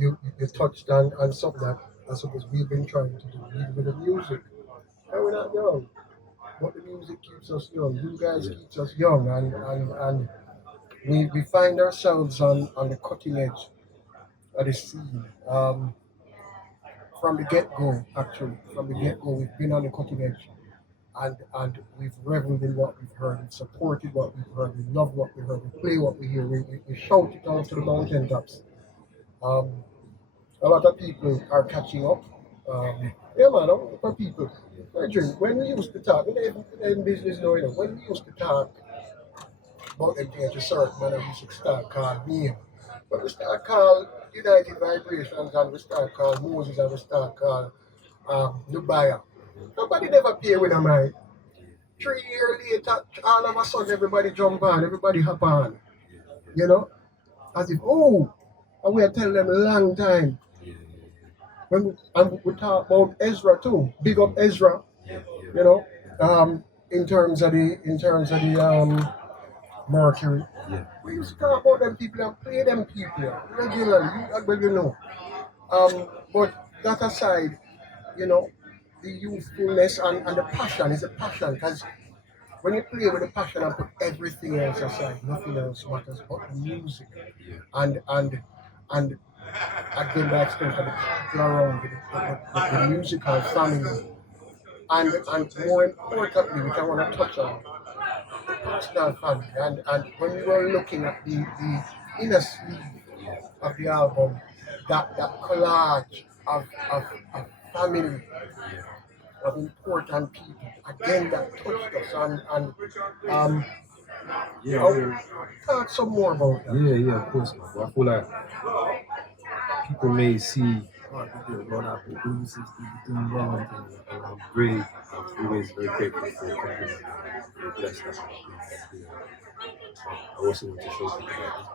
You touched on something that I suppose we've been trying to do, even with the music. And we're not young, but the music keeps us young. You guys keeps us young, and we find ourselves on the cutting edge of the scene. From the get-go, actually, we've been on the cutting edge, and we've reveled in what we've heard, we've supported what we've heard, we love what we heard, we play what we hear, we shout it out to the mountain tops. A lot of people are catching up. Yeah, man, a lot of people. When we used to talk, in business now, when we used to talk about them things, a certain man, we used to start call name. But we start call United Vibrations, and we start call Moses, and we start call Nubaya. Nobody never pay with a mind. 3 years later, all of a sudden, everybody jump on, everybody hop on. You know? As if, and we are telling them a long time. And we talk about Ezra too. Big up Ezra. You know, in terms of the Mercury. We used to talk about them people and play them people regularly, you know. But that aside, you know, the youthfulness and the passion is a passion, because when you play with the passion and put everything else aside, nothing else matters but the music. And again, the extent of the people around the musical family. And more importantly, which I want to touch on, the personal family. And when we were looking at the inner sleeve of the album, that collage of family, of important people, again, that touched us. And talk some more about that. Yeah, of course, man. I feel like people may see, you did a lot of producers, you doing well, and I'm great. I'm always very grateful for the compliment. I'm blessed that I also want to show people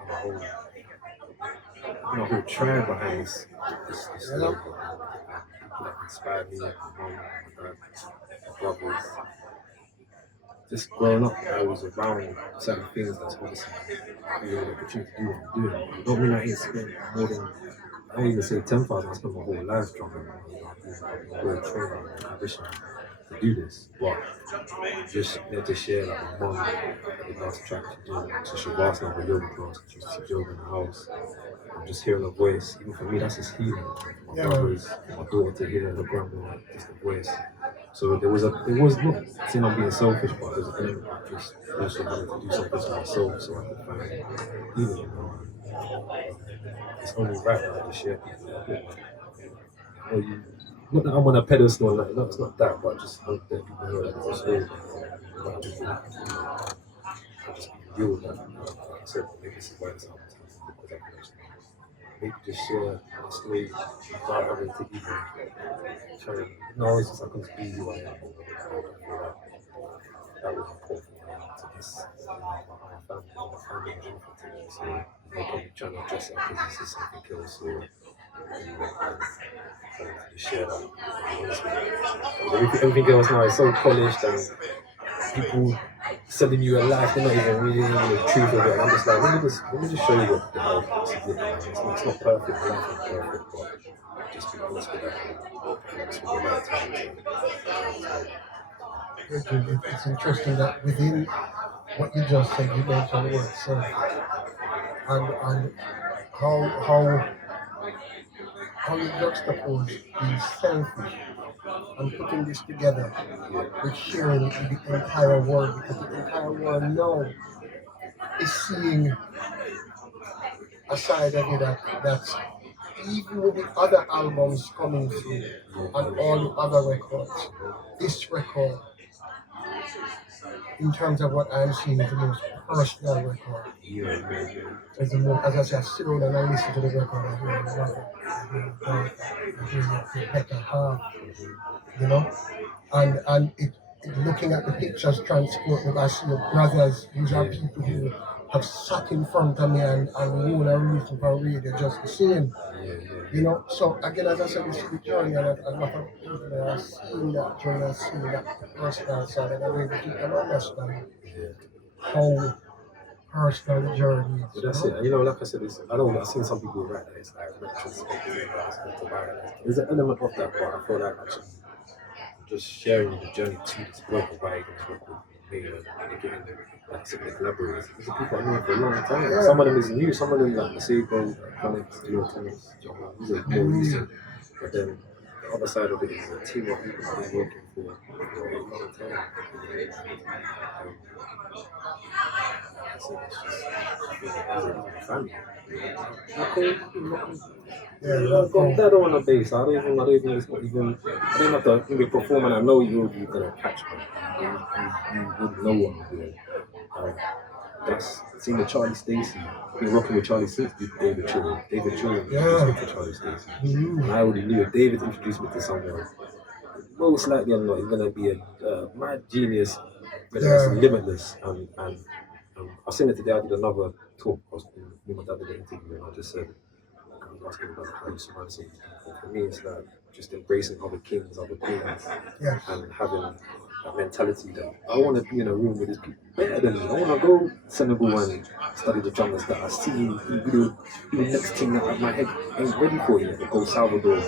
that there's been a whole tribe behind this story. People that inspire me, my mom, my dad, my brothers. Just growing up, I was around certain things that's obviously the opportunity to do what I'm doing. I don't mean I ain't spent more than, I don't even say 10,000, I spent my whole life drumming. I'm very training and ambition to do this. But just to share, like my mom, the last track she did, so she was now a yoga class, she used to teach yoga in the house. I'm just hearing her voice, even for me, that's just healing. My brothers, my daughter to hear her grandma, just the voice. So there was not saying I'm being selfish, but there's an element of just also having to do something for myself so I can find healing, you know. It's only right that I just share people. Not that I'm on a pedestal, like, no, it's not that, but just hope that people know that it's a story. I just be real with that. Like I said, maybe this is why it's out because I can just maybe just share my story without having to even try to, no, it's just I can just be who I am. That was important to this, my family and everything. So no point trying to dress it up because this is something else. So to share that. Everything else now is so polished and people selling you a life, they're not even really the truth of it. And I'm just like, let me just show you what the hell this is. It's not perfect, life is perfect, but just be honest with that. Honest with your life. It's interesting that within what you just said, you mentioned the word self, and how you juxtapose being selfish and putting this together with sharing it with the entire world, because the entire world knows is seeing a side of it that's even with the other albums coming through and all the other records, this record, in terms of what I'm seeing, is the most personal record. It's the most, as I said, I sit down and I listen to the record, I hear the love, I hear the better half, you know? And it looking at the pictures transport me, I see your brothers, these are people who have sat in front of me and won a reason for radio just the same. You know, so again, as I said, this is the journey, and a lot of people are seeing that journey, are seeing that personal side, and I'm able to understand how personal the journey is. But that's it. And, you know, like I said, I've seen some people write that it's like retrospective, there's an element of that, but I feel like actually just sharing the journey to this point of writing this record made and getting like some of the collaborators. These are people I know for a long time. Yeah. Some of them is new, some of them like Masego, Connect, Tennis, John, these are more recent. But then the other side of it is a team of people I've been working for a long time. It's family. Got dad on the bass. I don't even. It's not even. I don't have to really perform, and I know you're gonna catch me. You would know what I'm doing. That's seen the Charlie Stacey. I've been rocking with Charlie since David Children. David Children introduced me to Charlie Stacey. And I already knew if David introduced me to someone, most likely I'm not. He's gonna be a mad genius, but that's limitless. And I seen it today. I did another talk. I was with my dad did an interview, and I just said, I was asking about how you surround some people. For me, it's like just embracing other kings, other queens, and having that mentality that I want to be in a room with these people better than me. I want to go to Senegal and study the drummers that I see do the next thing that my head ain't ready for yet. Go Salvador,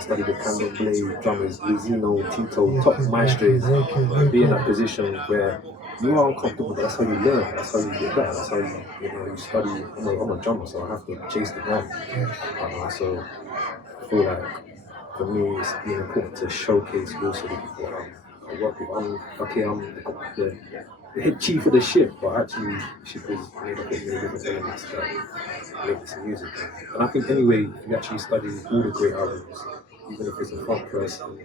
study the Candomblé drummers, Luzino, Tito, top maestros, and be in that position where you are uncomfortable, but that's how you learn, that's how you get better, that's how you study. I'm a drummer, so I have to chase the drum. So I feel like for me it's being important to showcase also the people I work with. I'm the head chief of the ship, but actually the ship is made up of many different elements that make this music. And I think anyway, if you actually study all the great albums, even if it's a front person,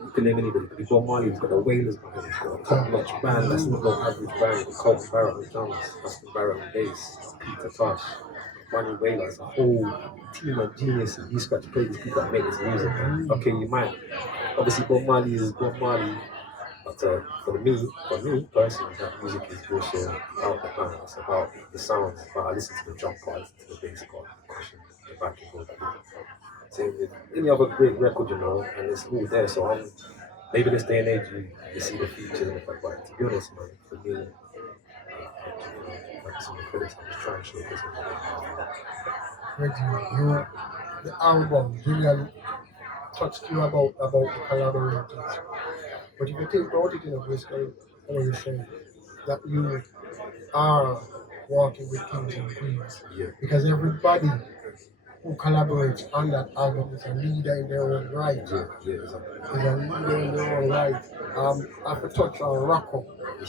you can name anybody. You've got Marley, you've got the Wailers behind, you've got a top-notch band, that's not no average band, you've got Colton Barrett on drums, Austin Barrett on bass, Peter Tosh, Bunny Wailers, a whole team of geniuses. You scratch play these people that make this music, man. Okay, you might, obviously Bob Marley is Bob Marley, but for me personally, that music is also about the band, it's about the sounds, but I listen to the drum part, I listen to the bass part, the backing part. Same with any other great record, and it's all there. So maybe this day and age you see the features and stuff, but to be honest, man, for me, like some of the critics, I'm just trying to show this. Reggie, the album, Gillian touched you about the collaborators. But if you think about it in a way, I want to say that you are working with kings and queens. Because everybody who collaborates on that album is a leader in their own right. Is a leader in their own right. I have to touch on Rocco. I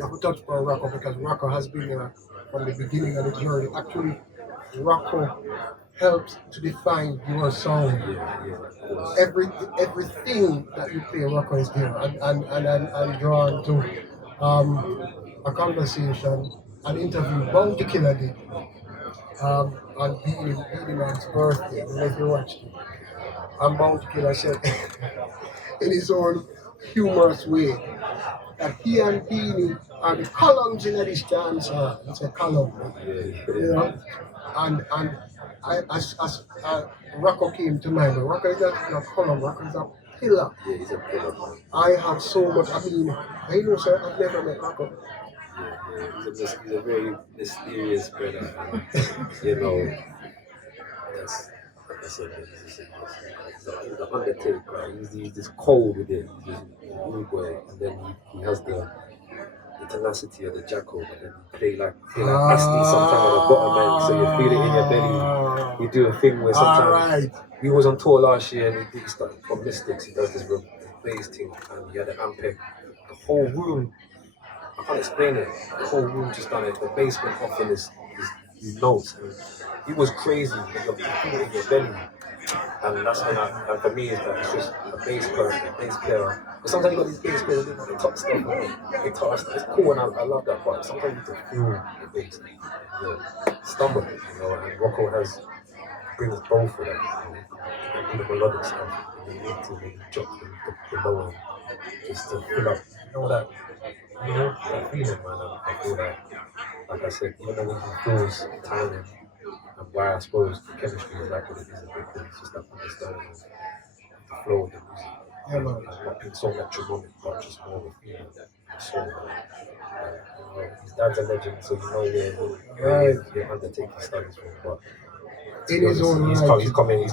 have to touch on Rocco because Rocco has been there from the beginning of the journey. Actually, Rocco helps to define your sound. Everything that you play, Rocco is there. And I'm drawn to a conversation, an interview Bounty Killer did. On Beanie Man's birthday, I don't know if you watched it. And Bounty Killer said, in his own humorous way, that he and Beanie are the columns in this dance. It's a column, you know. And as Rocco came to mind, but Rocco is not a column, Rocco is a pillar. He's a pillar. I have so much, I know, sir, I've never met Rocco. He's a very mysterious brother. That's like I said, he's the Undertaker. He's just cold with it. He's just new boy, and then he has the tenacity of the jackal, and then he play like Asti sometimes at the bottom end, so you feel it in your belly. We do a thing where sometimes we was on tour last year and he started from Mystics. He does this bass thing, and he had an Ampeg. The whole room. I can't explain it. The whole room just done it. The bass went off in his notes. And it was crazy. You feel it in your belly. And that's when and for me, it's just a bass player. But sometimes you got these bass players that they top stuff, guitar, it's cool, and I love that part. Sometimes you just feel the bass, stumble it, and Rocco brings both of that, and the melodic stuff, and you need to maybe drop the low end, just to fill up, that feeling, man. I feel that, like I said, even though it feels timing, and why I suppose the chemistry is like what it is a bit, it's just that understanding of the flow of the music. Yeah, man. And not being so metronomic, but just more of a feeling that the song. His dad's a legend, so you're undertaking studies for him. But In his own he's right. coming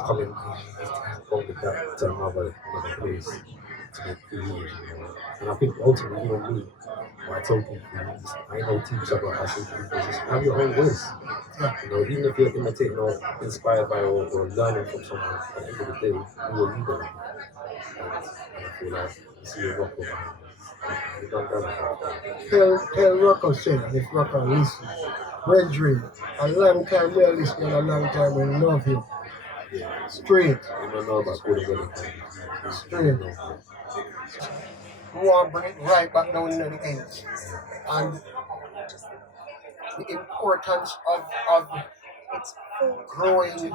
going with that to another place to make who he is, And I think ultimately, even me, what I told people, I ain't no teacher, but I say to people, just have your own voice. Even if you're imitating or inspired by or learning from someone, at the end of the day, who are you going to be? And I feel like you see a Rocco, you don't that. Tell Rocco say, if Rocco listen, brethren, a long time we're listening, a long time we love him. Yeah. Straight. You don't know about good and Straight. We want to bring it right back down into the ends. And the importance of growing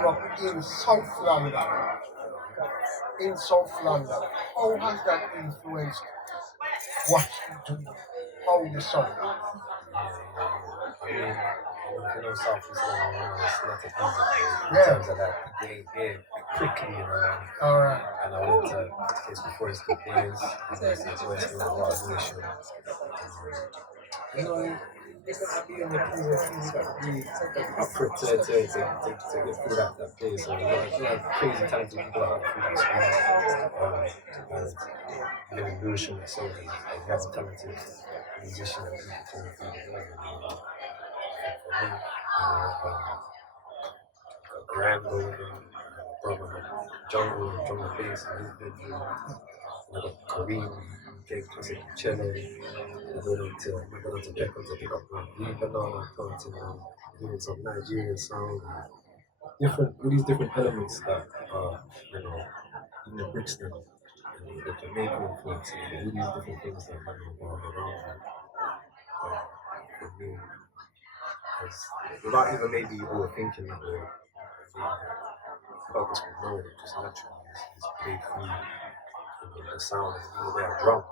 up in South London. In South London, how has that influenced what you do, how you sound? I mean, South East London, it's not a easy in Yeah. terms of that. They quickly, Alright. and I went to it's before it's the players, and then it's West in a lot of nation. It's not being the things that we effort to get through that place. So a lot of crazy talented people that have through the school. And living Lewisham itself, he has a talented musician and people coming through the world. For me, Grambo, brother Jungle and drum and bass in his bedroom. I got Kareem, playing classic cello. I went to Peckham to pick up my banana planting and doing some Nigerian sound. All these different elements that are, in the Brixton and the Jamaican influence, all these different things that are around me. For me, without even maybe overthinking it or purposeful knowing it, just naturally is played through the sound and that drum.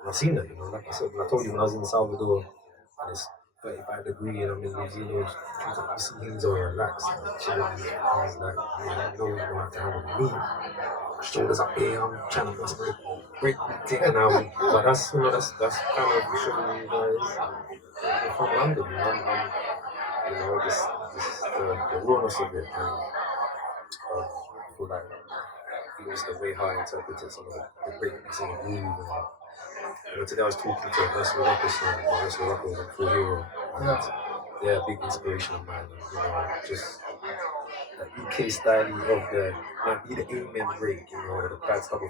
And I've seen it, like I said, when I told you when I was in Salvador and it's 35 degrees and I'm in New Zealand, you see things all relaxed and chilling and things like, you don't have to handle me. Shoulders up here, I'm trying to break my thing now. But that's kind of showing you guys I'm from London, just the rawness of it. And I feel like it's the way how I interpreted some of the greatness in the move. And today I was talking to Ursula Rockerson, Ursula Rocker was a full hero. And they're a big inspiration of mine. And, just that UK style of the amen break, the bad stuff of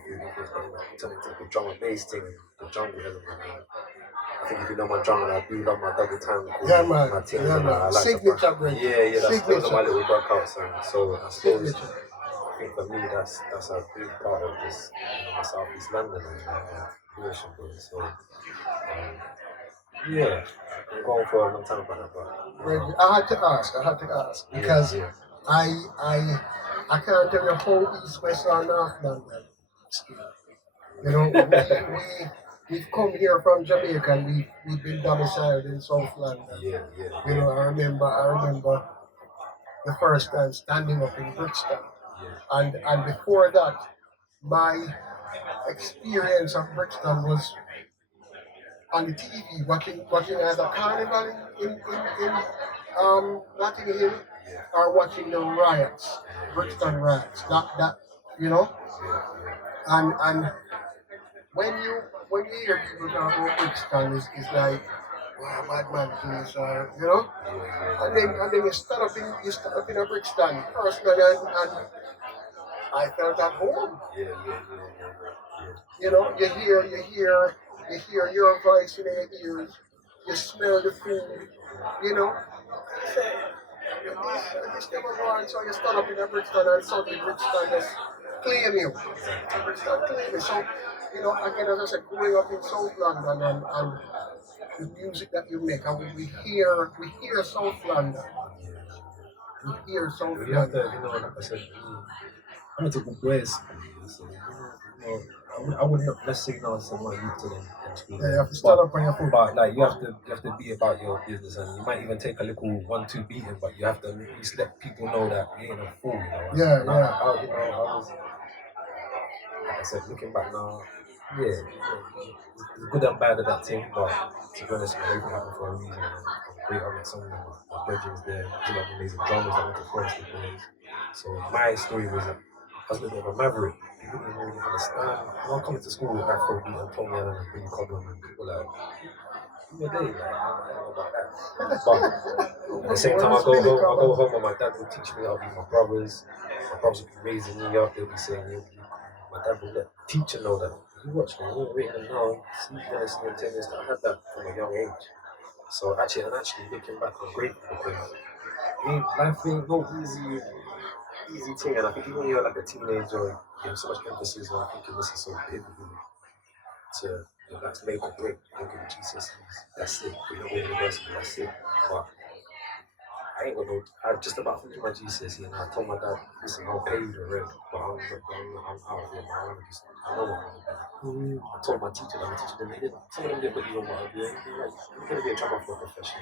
turning to the drum and bass thing, the jungle element. I think if you know my drum and I do love my double time. Yeah, man. My team, Yeah, man. I like Signature break. Yeah, those are my little workouts. So I suppose, Signature. I think for me that's a big part of this, South East London and Lewisham. So yeah, I'm going for a long time about that. I had to ask because I can't tell you how East, West, or North London. We've come here from Jamaica and we've been domiciled in South London. Yeah. I remember the first time standing up in Brixton. Yeah. And before that, my experience of Brixton was on the TV, watching either Carnival in Notting Hill or watching the riots, Brixton riots. That and when you hear people talk about Brixton, it's like, wow, bad man place, and then you start up in a Brixton personally, and I felt at home. Yeah. You hear You hear your voice in your ears. You smell the food. You know. So, this never going, so you stand up in a Brixton and suddenly Brixton just claim you. Brixton claim you. So, you know, again, as I said, growing up in South London and the music that you make, and we hear South London. We hear South You have to, London. you know, like I said, I'm going to go boys. So, you know, I wouldn't necessarily know someone youth to them in school. Yeah, you have to stand up on your foot. But like you have to be about your business, and you might even take a little 1-2 beating, but you have to at least let people know that you ain't a fool. You know? Yeah, And yeah. I was, like I said, looking back now, yeah, it's good and bad at that thing, but to be honest, everything happened for a reason. And I'm great on some of my brethrens there, a lot of amazing drummers that went to forest with boys. So my story was that I was a little bit of a maverick. People didn't really understand. When I'm coming to school with Afro beat and Tommy Allen and Billy Cobham, and people like, who are they? Like, I don't know about that. But at the same time, I go home and my dad would teach me how to be my brothers. My brothers would be raising me up. They'd be saying, my dad would let the teacher know that you watch me, you ain't written them now. See you guys in 10 years. I had that from a young age. So actually looking back, I'm grateful because life ain't no easy thing. And I think even when you're like a teenager, you have so much emphasis on thinking this is so pivotal to that's make or break. Don't give GCSEs. That's it. We don't go to university. That's it. But I ain't gonna. I just about finished my GCSE and I told my dad, listen, I'll pay you the rent, but I'm out of here. I know what I'm gonna do. I told my teacher that my teacher didn't. Some of them didn't believe in what I'm doing. You're gonna be a drummer for a profession.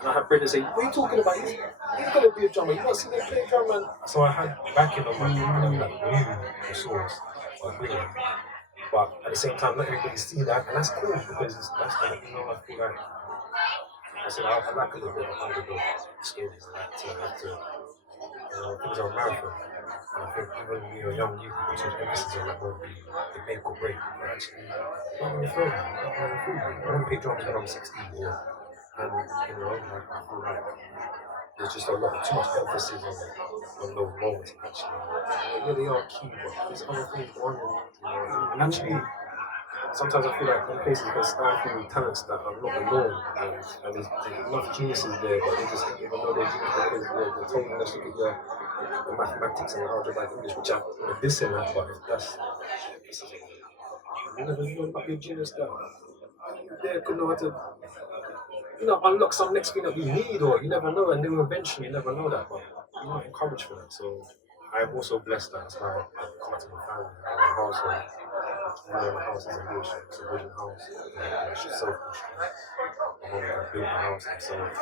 And I had brothers say, what are you talking about? He's gonna be a drummer. You not see them play drum, man. So I had backing on my like the source or brilliant. But at the same time, not everybody see that, and that's cool because that's what I feel like. I said I like a little bit of underdog stories. I like to things are a marathon. And I think even when you're young, you can put emphasis on like the make or break. But actually, not going to film. I want to play drums when I'm 16. And I feel like there's just too much emphasis on those moments. Actually, they are key, but there's other things going on. And actually, sometimes I feel like some places can stifle talents that are not alone, and there's enough geniuses there, but they just don't even know they're genius because they're told us to get the mathematics and the algebra and English, which I'm dissing that, but if that's you never know about your genius that they could know how to unlock some next thing that you need, or you never know, and then eventually you never know that, but you're not encouraged for that. So I'm also blessed that that's why I come out to my family, my household. My house is a bush, it's a wooden house, it's self-construction. My mom built the house themselves,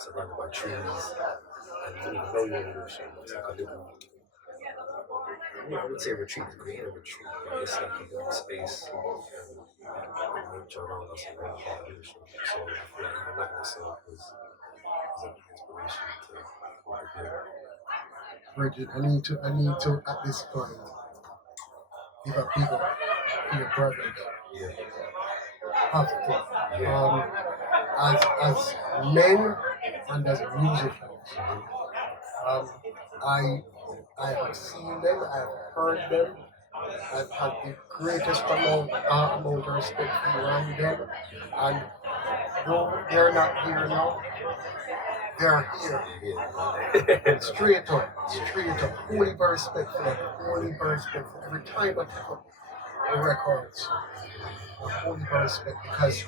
surrounded by trees, and you don't even know you're in the bush. It's like a little, I would say retreat, because it ain't a retreat, but it's like a little space, and nature around us and around the ocean. So I feel like even that in itself is an inspiration to what I do. Bridget, I need to at this point give a big up to your brothers. Yeah. Have to. As men and as musicians, I have seen them, I've heard them, I've had the greatest amount of respect around them, and though they're not here now, they're here. Straight up. Holy respect for them. Holy respect for every time I take up the records. Holy respect because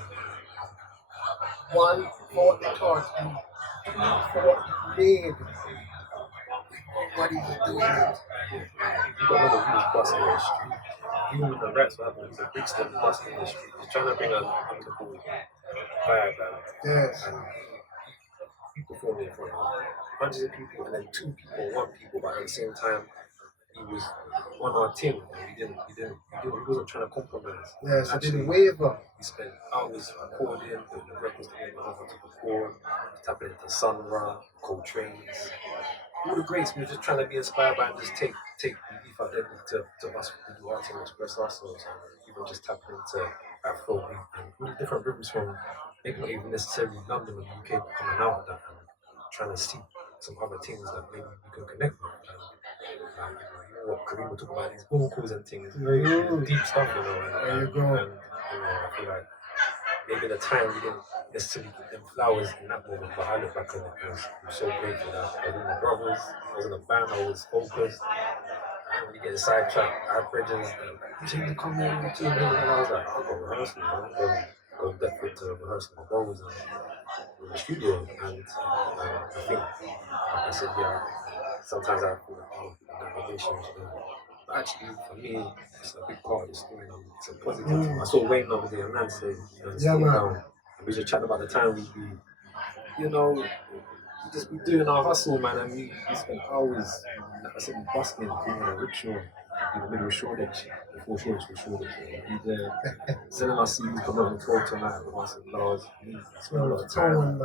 one, what they taught you, two, for what you made. What is he doing it? You got another huge bus in the street. Even with the rats, what happened? The big step bus in the street. He's trying to bring a comfortable vibe out. Yes. And he performed in front of hundreds of people, and then 2 people, 1 people, but at the same time, he was on our team. He wasn't trying to compromise. Yes, I didn't waver. He spent hours recording, putting the records together, how to record, tapping into Sun Ra, Coltrane's. All the greats, we were just trying to be inspired by and just take belief out there to us who do art and express ourselves, and even just tapping into Afro and really different rhythms from maybe not even necessarily London or the UK, but coming out of that and trying to see some other things that maybe we can connect with. What Kareem would talk about, these vocals and things, very deep stuff, There you go. And feel like maybe at the time we didn't necessarily give them flowers in that moment, but I look back on it and I'm so grateful that I was with my brothers, I was in a band, I was focused. And when you get sidetracked, I had bridges, you should come here and do it. And I was like, I'll go rehearsal, man. Go Deptford to rehearsal my bones in the studio. And I think, like I said, yeah, sometimes I feel like, oh, that relationship. But actually, for me, it's a big part of the story. It's a positive. I saw Wayne over there, and man said, slow down. And we just chatting about the time we'd be, we just be doing our hustle, man, and we spend hours, like I said, busking, doing a rickshaw in the middle of Shoreditch, before Shoreditch was Shoreditch. We'd selling our CDs, promoting 12 tonight with us and Lars. We spent a lot of time.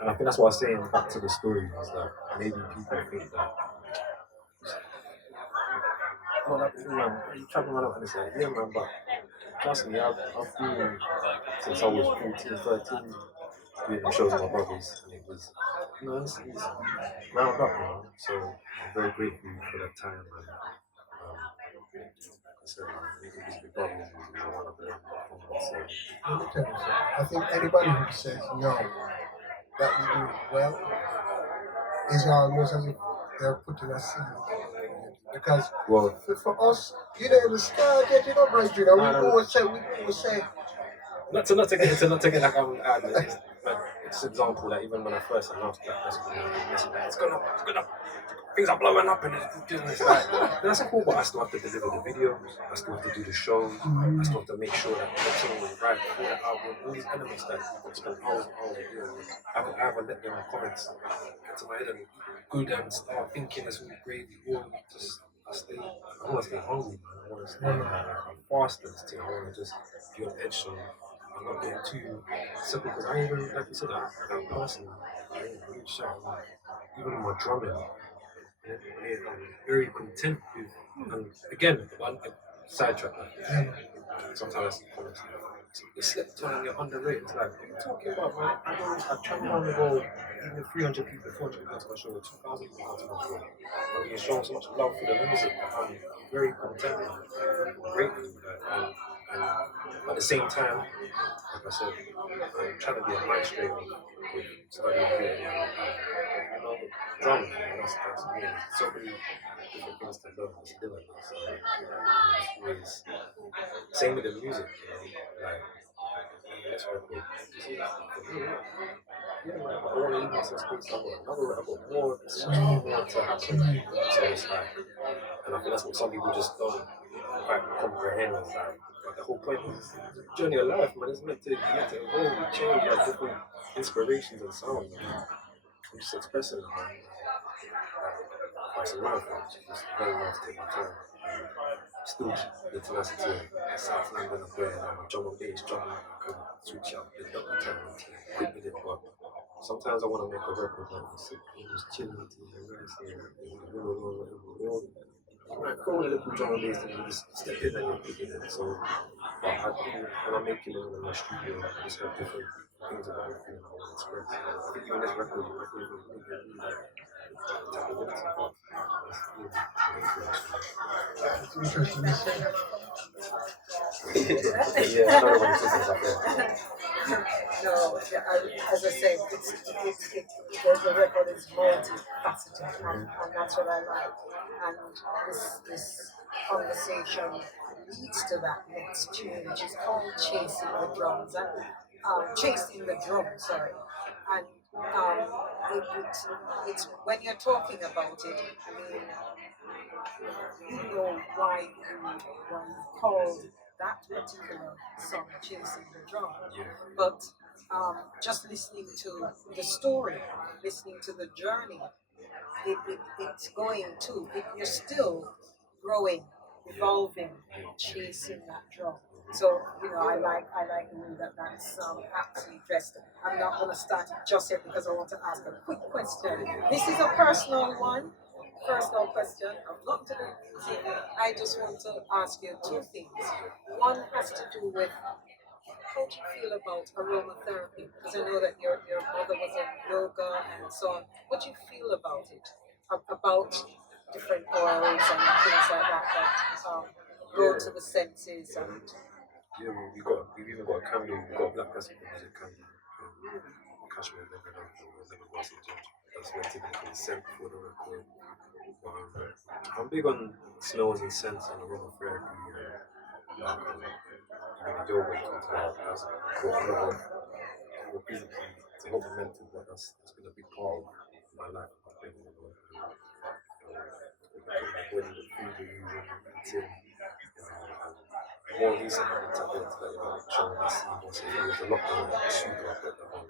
And I think that's what I was saying back to the story, is that maybe people think that, well, like, man, you travel around and it's like, yeah, man, but trust me, I've been since I was 14, 13, doing shows with my brothers, and it was, it's round up, so I'm very grateful for that time, and like I said, these big brothers is one of them. So, Let me tell you something. I think anybody who says no, that you do well, is almost as if they're putting a seed. Because for us, you know, the start getting up right, we always say, not to get like I'm it's an example that even when I first announced that it's gonna things are blowing up and it's like that's cool, but I still have to deliver the video, I still have to do the show, I still have to make sure that everything was right before the album, all these elements that I spent hours and hours doing. I haven't let them comments get to my head and go down and start thinking it's all gravy, or just I want to stay hungry, man. I want to stay I'm fasting still. I want to just be on edge, so I'm not getting too simple, because I even, like you said, that person, I ain't really sure. Even in my drumming, I'm very content with, and again, I'm sidetracked. Sometimes you slept on and you're underrated. It's like, what are you talking about, man? I travel around the world, even 300 people, 400 people to my show, 2,000 people to my show. I'm being shown so much love for the music. I'm very content and grateful for that. And at the same time, like I said, I'm trying to be a maestro with studying here and drama. That's me. There's so many different things to learn and still like this. So, always, same with the music, like, that's record. I want to leave myself space. I've got more, so much more to happen. So it's like, and I think that's what some people just don't quite comprehend. Is like the whole point is the journey of life, man. It's meant to evolve and change, like different inspirations and sounds. I'm just expressing it, man. It's a marathon. It's very nice to take my time. Still keep the tenacity of South London up there. I'm a drum and bass drummer. I can switch up the double time quick with it, but sometimes I want to make a record like this. Just chilling with you and you might throw a little drum and bass and you just step in and you're picking it. So, but I think when I'm making it in my studio, I just have different things about it and I want to express. I think even this record, you might even like tap into it. it's interesting. Yeah, I don't know what this is like that. No, as I said, the record is multifaceted, and that's what I like. And this conversation leads to that next tune, which is called "Chasing the Drums," and "Chasing the Drum." Sorry, and it's when you're talking about it. I mean, you know why you called that particular song "Chasing the Drum," but just listening to the story, listening to the journey, it's going to, you're still growing, evolving, chasing that drum. So, I like the way that's aptly dressed. I'm not going to start it just yet because I want to ask a quick question. This is a personal question. I've looked at the music. I just want to ask you two things. One has to do with how do you feel about aromatherapy? Because I know that your mother was in yoga and so on. What do you feel about it? About different oils and things like that go to the senses and Yeah, we've even got a candle. We've got a black plastic music candle. Cashmere never was a judge. That's meant to be consent for the record. I'm big on smells and scents and aromatherapy. Even yoga talks about that's for physically to help the mental, but that's been a big part of my life. When the food you're using, more recently I've been tapping into that, trying to see what's in here. There's a lockdown super I've got that on.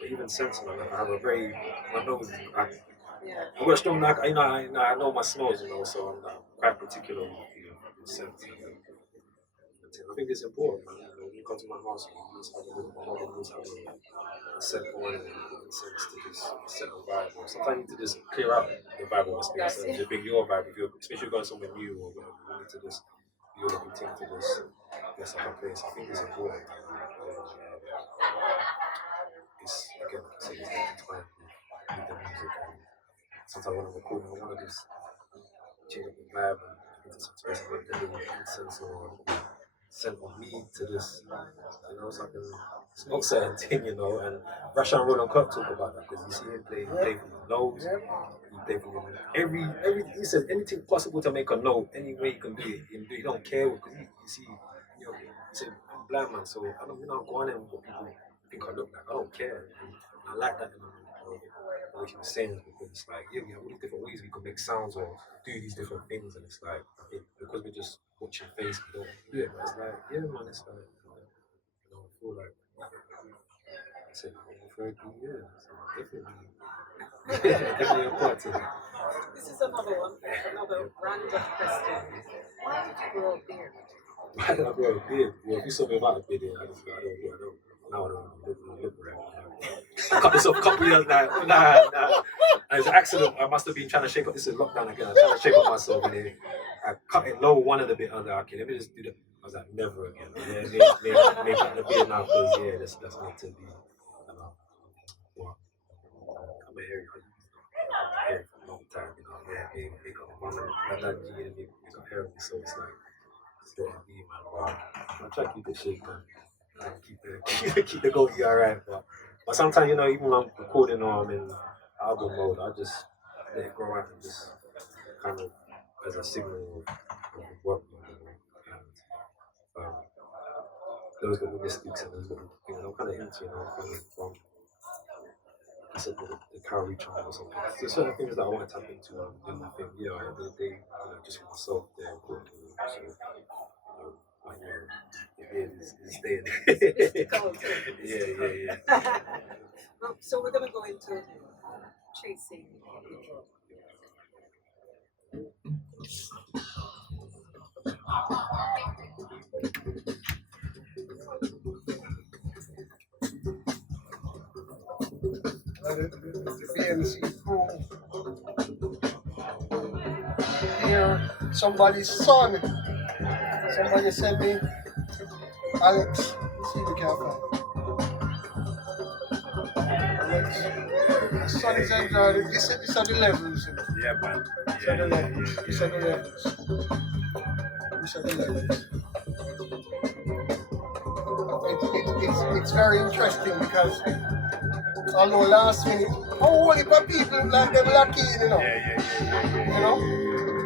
But even sense, man, I have a very, my nose, I've got a strong, I know my smells, so I'm quite particular with scents. I think it's important, man. When you come to my house, you always have a scent going and sense to just set a vibe. Sometimes you need to just clear out the vibe of a space and just bring your vibe. Especially if you're going somewhere new or whatever, you need to just do your little thing to just mess up a place. I think it's important. It's, again, like I say, it's intertwined with the music. And sometimes when I'm recording, I want to just change up the vibe and into some space like a little incense or scent on me to this, so I can smoke certain thing, and Rush and Roll and Kirk talk about that because you see him play from his nose, he play from every he said anything possible to make a note, any way you can do it, you don't care because you see, he said I'm blind man, so I don't go on and what people think I look like, I don't care, and I like that, what he was saying, because it's like, we have all these different ways we can make sounds or do these different things, and it's like, I think because we're just watching face, we don't do it, but it's like, man, it's like, I feel like, I said, definitely important. This is another one, another random question. Why did you grow a beard? Why did I grow a beard? Well, if you saw me without a beard, I don't. Now I don't look right. I cut this off a couple years now. Nah. And it's an accident. I must have been trying to shake up. This is lockdown again. I was trying to shake up myself, and then I cut it low one of the bit. I was like, okay, let me just do that. I was like, never again. Yeah, make the beard now because that's meant to be. Well, I'm a hairy for a long time. Make up one of my dad and make up hair, so it's like it's gonna be man. I'm trying to keep it shape, man. Keep the goatee alright, but sometimes even when I'm recording or I'm in album mode, I just let it grow out and just kind of as a signal of work mode, and those little mystics and those little things I'm kind of into, kind of from I said the calorie chart or something. There's certain things that I want to tap into and I think they just for myself they're important to me. So the beard is staying. It's the gold. Yeah. So we're going to go into chasing the drug. The BMC crew. Here, somebody's son. Somebody sent me, Alex, see if we can find Alex. My son is enjoying it. These are the levels. Yeah, man. These are the levels. These are the levels. It's very interesting because although last minute, how old people like them lucky,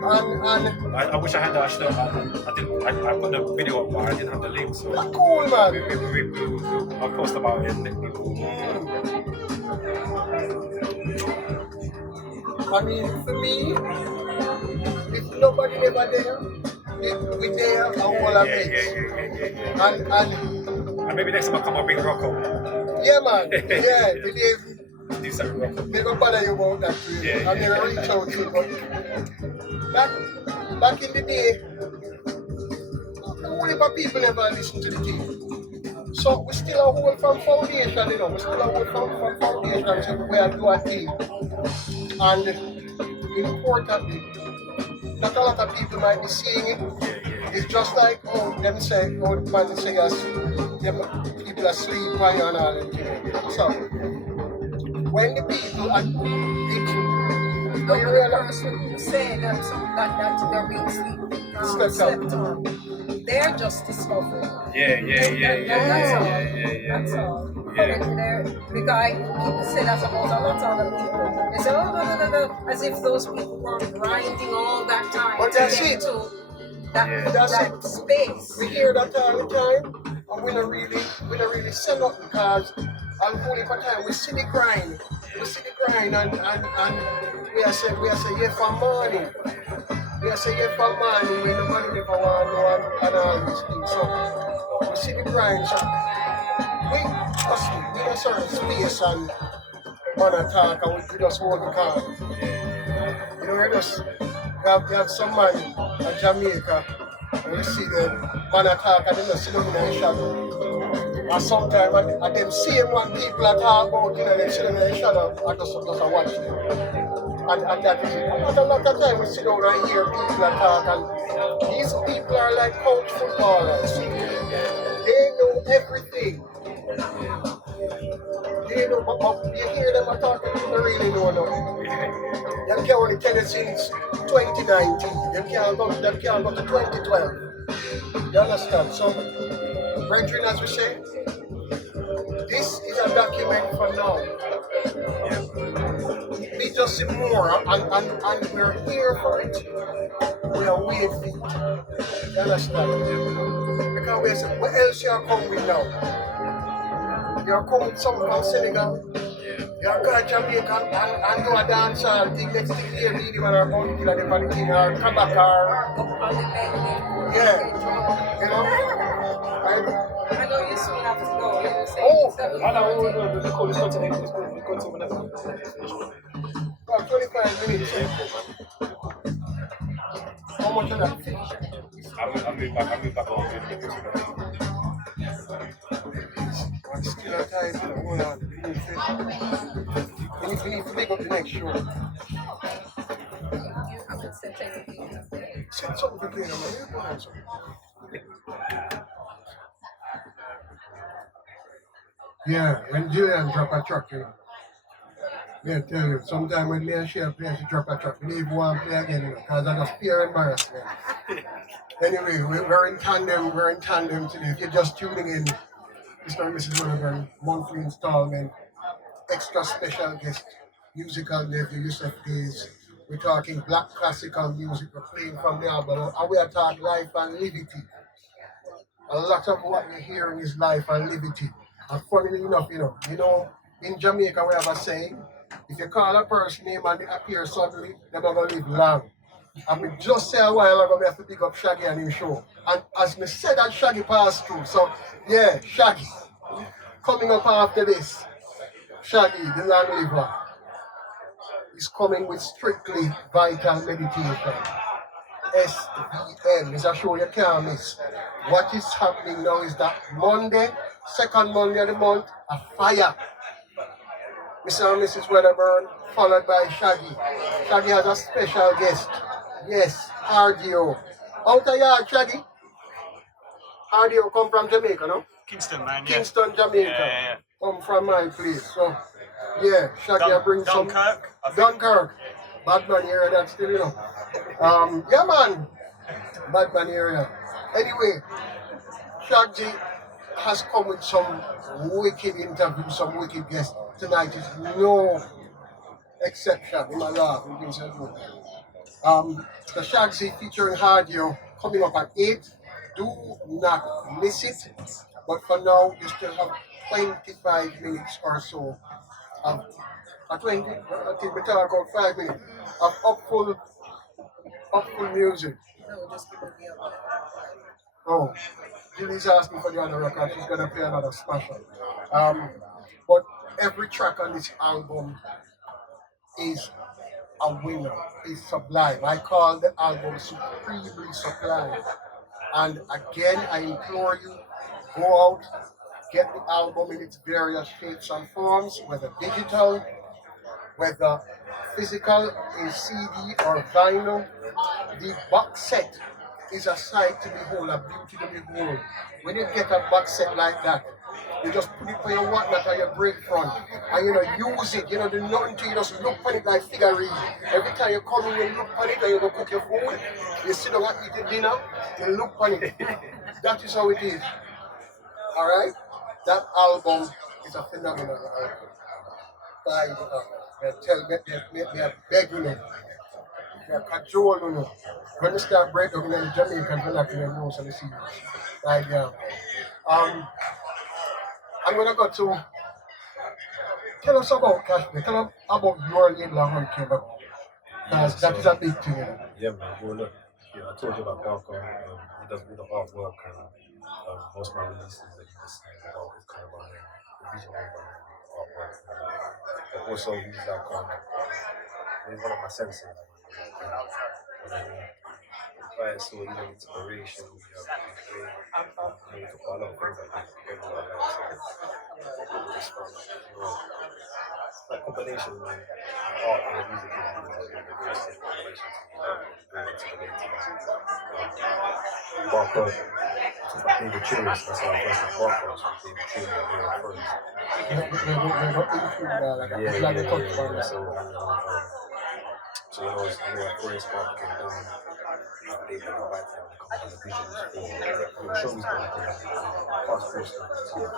And I wish I had that. I put the video up, but I didn't have the link, so cool, man. I'll post about it and let people. I mean, for me, if nobody never there, we there and all of it. And maybe next time I come, I'll bring Rocco. Yeah, man. Yeah, believe. Do something Rocco. They don't bother you about that. I'm gonna reach out to you, but back in the day, only people never listen to the thing. So we still a hold from foundation, we still a hold from foundation, so we are doing a thing. And importantly, not a lot of people might be seeing it. It's just like them say, the man say them people are sleeping and all that. So when the people are when you realize saying that they're being slept on, they're just discovering. That's all. Because people say that about a lot of other people. They say, oh, no, as if those people were grinding all that time But to that's get it. to that That's that space. We hear that all the time, and we don't really sell up because only for time we see the grind, and we are say yeah for money. We are say yeah for money when nobody never want to know and all these things. So we see the grind. So we just in a certain space and man attack and we just hold the card. You know, we have some man in Jamaica, and we see them man attack and they just sit down in the shadow. And sometimes and them same one people that talk about, you know, they sit down in the shadow and just watch them. And that is it. And a lot of time we sit down and hear people that talk, and these people are like coach footballers. They know everything. They know, but you hear them talking, they don't really know nothing. Them can't only tell you since 2019. Them can't go to 2012. You understand? So, brethren, as we say, this is a document for now. We just see more, and we're here for it. We are waiting for it. You understand? Because we say, what else you are coming with now? You are coming with something from Senegal. You are going to Jamaica and do a dance and thing next thing here, really when I'm going to kill them and thing or Kabakar. Yeah. You know? I know you soon have to go. I know, the call is going to end. It's going to whenever. About 25 minutes. How much of that? I'll move back on. I'm still at time. Hold on. We need to make up the next show. You haven't said anything. Send something to play on my earphones. Yeah, when Gillian drop a track, you know. I tell you, sometimes when me and Shea play, she drop a track. We need one play again, you know, because I just fear embarrassment. Anyway, we're in tandem today. If you're just tuning in, Mr Mrs Wedderburn, monthly installment, extra special guest, musical nephew, Yussef Dayes. We're talking black classical music. We're playing from the album, and we are talking life and liberty. A lot of what you're hearing is life and liberty. And funnily enough, you know, in Jamaica we have a saying, if you call a person name and they appear suddenly, they're not gonna live long. And we just say a while ago we have to pick up Shaggy and his show. And as me said that Shaggy passed through. So yeah, Shaggy. Coming up after this, Shaggy, the long liver, is coming with strictly vital meditation. SVM is a show you can't miss. What is happening now is that Monday, second Monday of the month, a fire. Mr. and Mrs Wedderburn, followed by Shaggy. Shaggy has a special guest. Yes, RDO. Out of yard, Shaggy. RDO come from Jamaica, no? Kingston, man, yeah. Kingston, Jamaica. Yeah. Come from my place. So, yeah, Shaggy brings some... Dunkirk. Badman area, that's still, you know. Yeah, man. Badman area. Anyway, Shaggy has come with some wicked interviews, some wicked guests. Tonight is no exception in my life. The Shaggy featuring Hardio coming up at 8. Do not miss it. But for now, you still have 25 minutes or so of 20, I think we talk about 5 minutes of upful music. Oh, Gillian's asking for the other record. She's gonna play another special. But every track on this album is a winner. It's sublime. I call the album supremely sublime. And again, I implore you, go out, get the album in its various shapes and forms, whether digital, whether physical in CD or vinyl. The box set is a sight to behold, a beauty to behold. When you get a box set like that, you just put it for your whatnot or your break front, and use it. Do nothing to you, just look on it like figurine. Every time you come in, you look on it and you go cook your food. You sit down and eat your dinner, you look on it. that is how it is. All right, that album is a phenomenal album. By me a beg you, me a cajole you. When you start breaking down in the Jamaican vernacular, you know, so the serious. Like I'm gonna go to tell us about Kashmir. Tell us about your in-law how it came about. Because that is a big thing, you know. Yeah, man. Well, look, I told you about Barker. He does all the artwork and most of my releases that you can see about his kind of the visual artwork. But also, he's like, he's one of my senses. Right, so you know, inspiration, we talk about a lot of things like that. That combination, man, art and music is a very combination. Barker, David Chirius, that's how I first met Barker, was David Chirius first. So you know, it's Grace Barker came down. They had a white family come on the visuals for show me past post.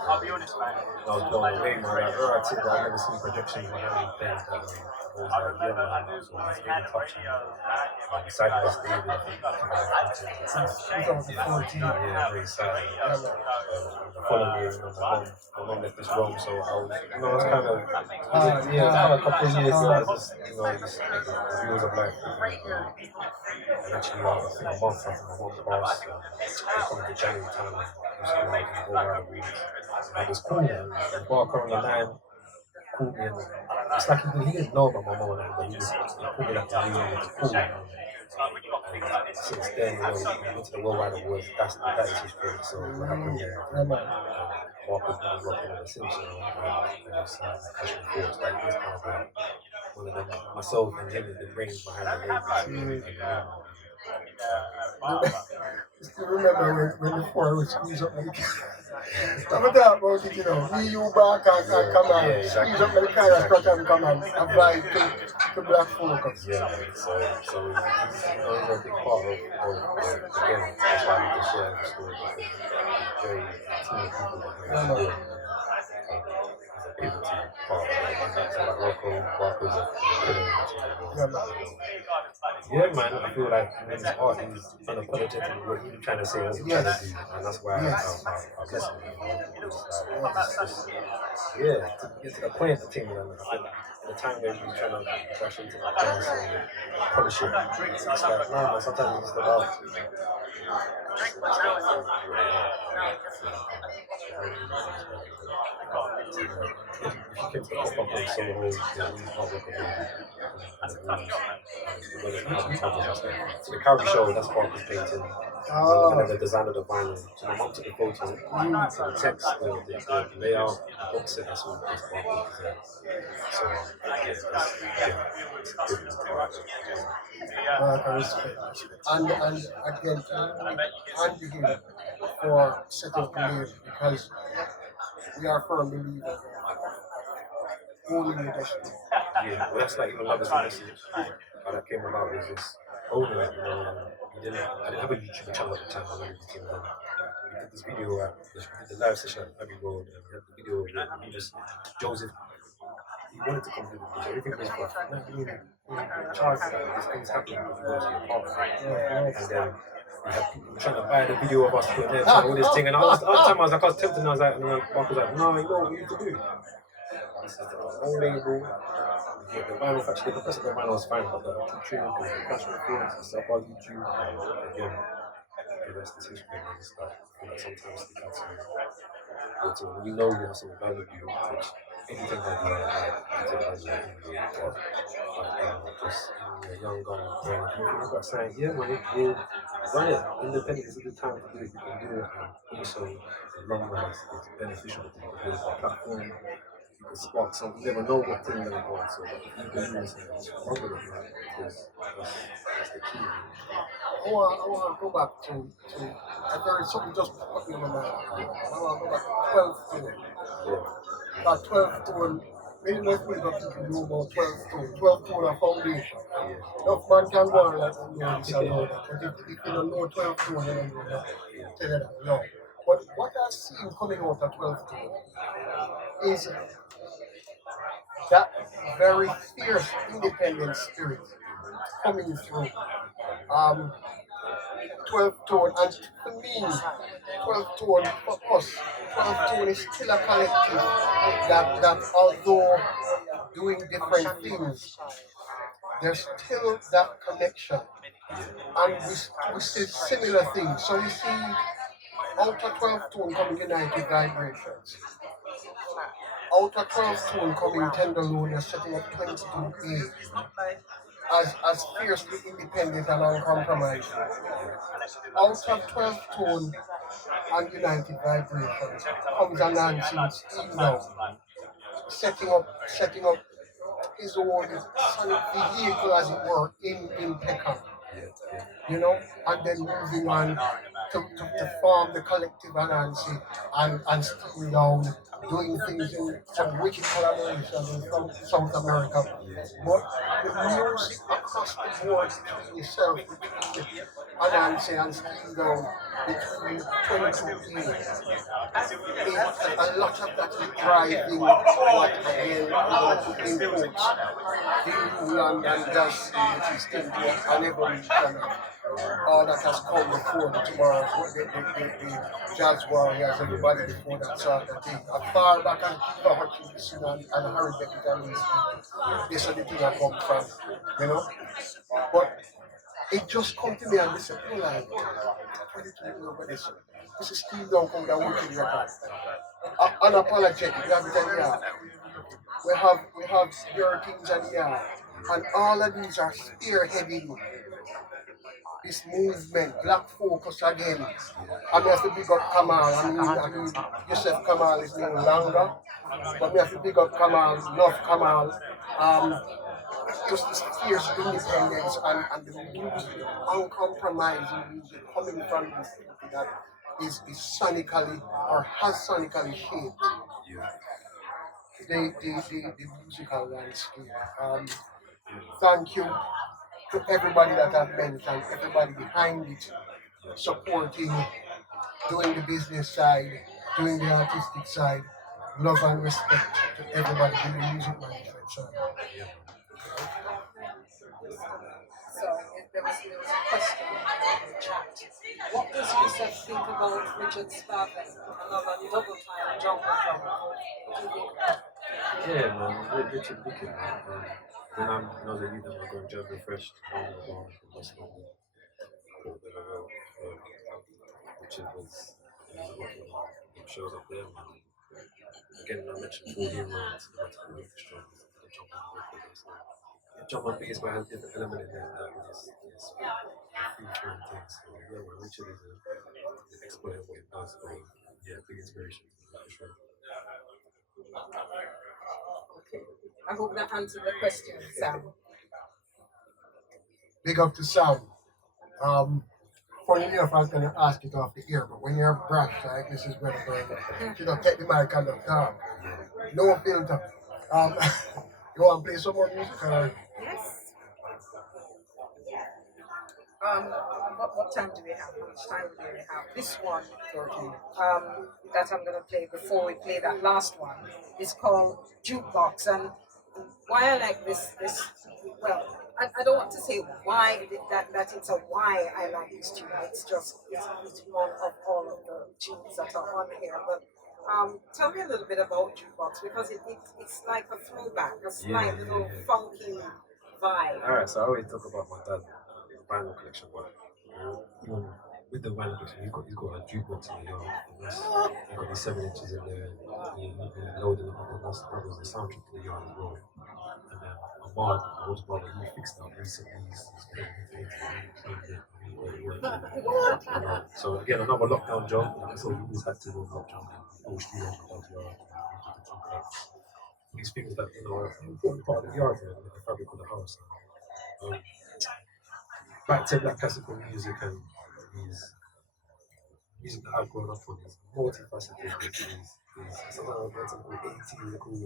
I'll be honest, man. I was blown away, man. I've never seen projections when I was there. I was like, yeah, man. So I was getting touch and decided to stay with it. 2014, yeah, very sad. The following year, my mom left this Rome, so I was, it was kind of, a couple of years, I was just, the views of life. And actually, I think a month after my mom passed, coming to January time, I was go around the week. And it was cool, man. And Barker on the line called me, and it's like he didn't know about my mom, but he called me like a really cool, man. And since then, we went to the Worldwide Awards, that is his story, so what happened here. Barker's been rocking ever since, and it's Kashmir Force, like he's kind of like one of them, myself and him is the brains behind the label. I still remember when the four would squeeze up like I'm talking about it, you know. Me, you, back and come on. Squeeze up like kind of scratch and come on. Apply to Black Focus. Yeah, so he's a big part of again, that's why we can share the story. Very team of people that he's a big team part of it. Like Rocco's a yeah, man, I feel like his art is unapologetic what he's trying to say and what he's trying to do, and that's why I bless him. To get to the point of the team, and I think at the time where he's trying to rush into the dance and polish it, it's like, no, man, sometimes it's just about if you came to pop up on Soho, so the character show, that's Barker's painting. And then the design of the vinyl. So my mom took the photo, so the text, the layout, the box set, that's all just Barker's design. So, And again, thank you for setting up the name, because we are firm believers only in this. Yeah, well, that's like even love is a message. How that came about was just owning it, I didn't have a YouTube channel at the time. We did this video, we did the live session at Abbey Road, and we had the video of Joseph. He wanted to come to the video. Everything was for Charles, these things happen when you go to your park. And then we had people trying to buy the video of us putting there, all this thing. And all the time I was tempted, and I was like, and Mark was like, no, you know what you need to do. This is the whole label. The vinyl, actually, the rest of the vinyl was fine, but the tuning, the Kashmir Force, the stuff on YouTube, again, the rest is history and stuff. Sometimes stick out to me. But when you know you have some value, which anything that you have, just a young guy, you've got saying, yeah, man, we'll run it. Independent is a good time to do it. You can do it, and also, in the long run, it's beneficial to build a platform. You can spark something. You never know what thing you're going to go on, so if you can use it, just run with it, man, because that's the key. I want to go back to there is something just put me in my mind. I want to go back to 12 tone. That 12 tone Many most people know about 12 tone. 12 tone a foundation. Enough man can go on like know this and know that. But if you don't know 12 tone, you don't know that. Tell you that. No. But what I've seen coming out of 12 tone is that very fierce independent spirit coming through. 12 tone, and to me, 12 tone for us, 12 tone is still a collective that although doing different things, there's still that connection. And we see similar things. So you see, out of 12 tone coming United Vibrations. Out of 12 tone coming Tenderloin, setting up 22A as fiercely independent and uncompromised. Out of 12 tone and United Vibrations comes a Nancy with Steve now, setting up his own sonic vehicle, as it were, in Peckham. You know, and then moving on to form the collective Anansi and still down, doing things in some wicked collaborations from South America. But the music across the board between yourself, between Anansi and still down, between 22 years, a lot of that is driving what again imports the England and jazz, which is still an evolution. All that has come before the tomorrow, the jazz warriors, everybody before that sort of thing. As far back as Robert Hutchinson and Harry Beckett and these people, this is the thing I come from, you know. But it just come to me and listen, like, this is still down from the wicked record. Unapologetic, we have it in here. We have your things in here. And all of these are spearheading this movement, black focus again. And we have to big up Kamal. I mean, Yussef Kamal is no longer, but we have to big up Kamal, love Kamal. Just this fierce independence and the music, uncompromising music coming from this that is sonically or has sonically shaped the musical landscape. Thank you to everybody that I've mentioned, everybody behind it, supporting, doing the business side, doing the artistic side. Love and respect to everybody doing the music management side. So there was a question in the chat. What does Yussef think about Richard Sparkman, another double time jungle drummer? What do you think about it? Yeah, man, Richard Wicked, man. When I was a youth, I was going to Jazz Refreshed, I was born from West London. Richard was working on shows up there, man. Again, I mentioned 4 year olds, the orchestra, the drum and bass, but has different element in there that was free flowing things. So, yeah, man, Richard is an expert at what he does, so yeah, big inspiration for sure. Okay. I hope that answered the question, Sam. Big up to Sam. Funny enough, I was going to ask it off the air, but when you're brash like Mrs Wedderburn, you don't take the mic and the talk. No filter. You want to play some more music? Yes. What time do we have? How much time do we have? This one, that I'm going to play before we play that last one, is called Jukebox. And why I like this, well, I don't want to say why that it's a why I like this tune. It's just it's one of all of the tunes that are on here. But tell me a little bit about Jukebox, because it's like a throwback, a slight little funky vibe. Alright, so I always talk about my dad, the vinyl collection, but even with the vinyl collection, he's got a jukebox in the yard. He's got these 7 inches in there, he loaded them up, and that was the soundtrack to the yard as well. And then my older brother, he fixed it up recently, he's so again, another lockdown job, so we always had to do lockdown, all studio in the yard, these things that, are an important part of the yard, the fabric of the house. Back to black classical music and his music that I've grown up on is multifaceted. Sometimes I want to call 80s, they call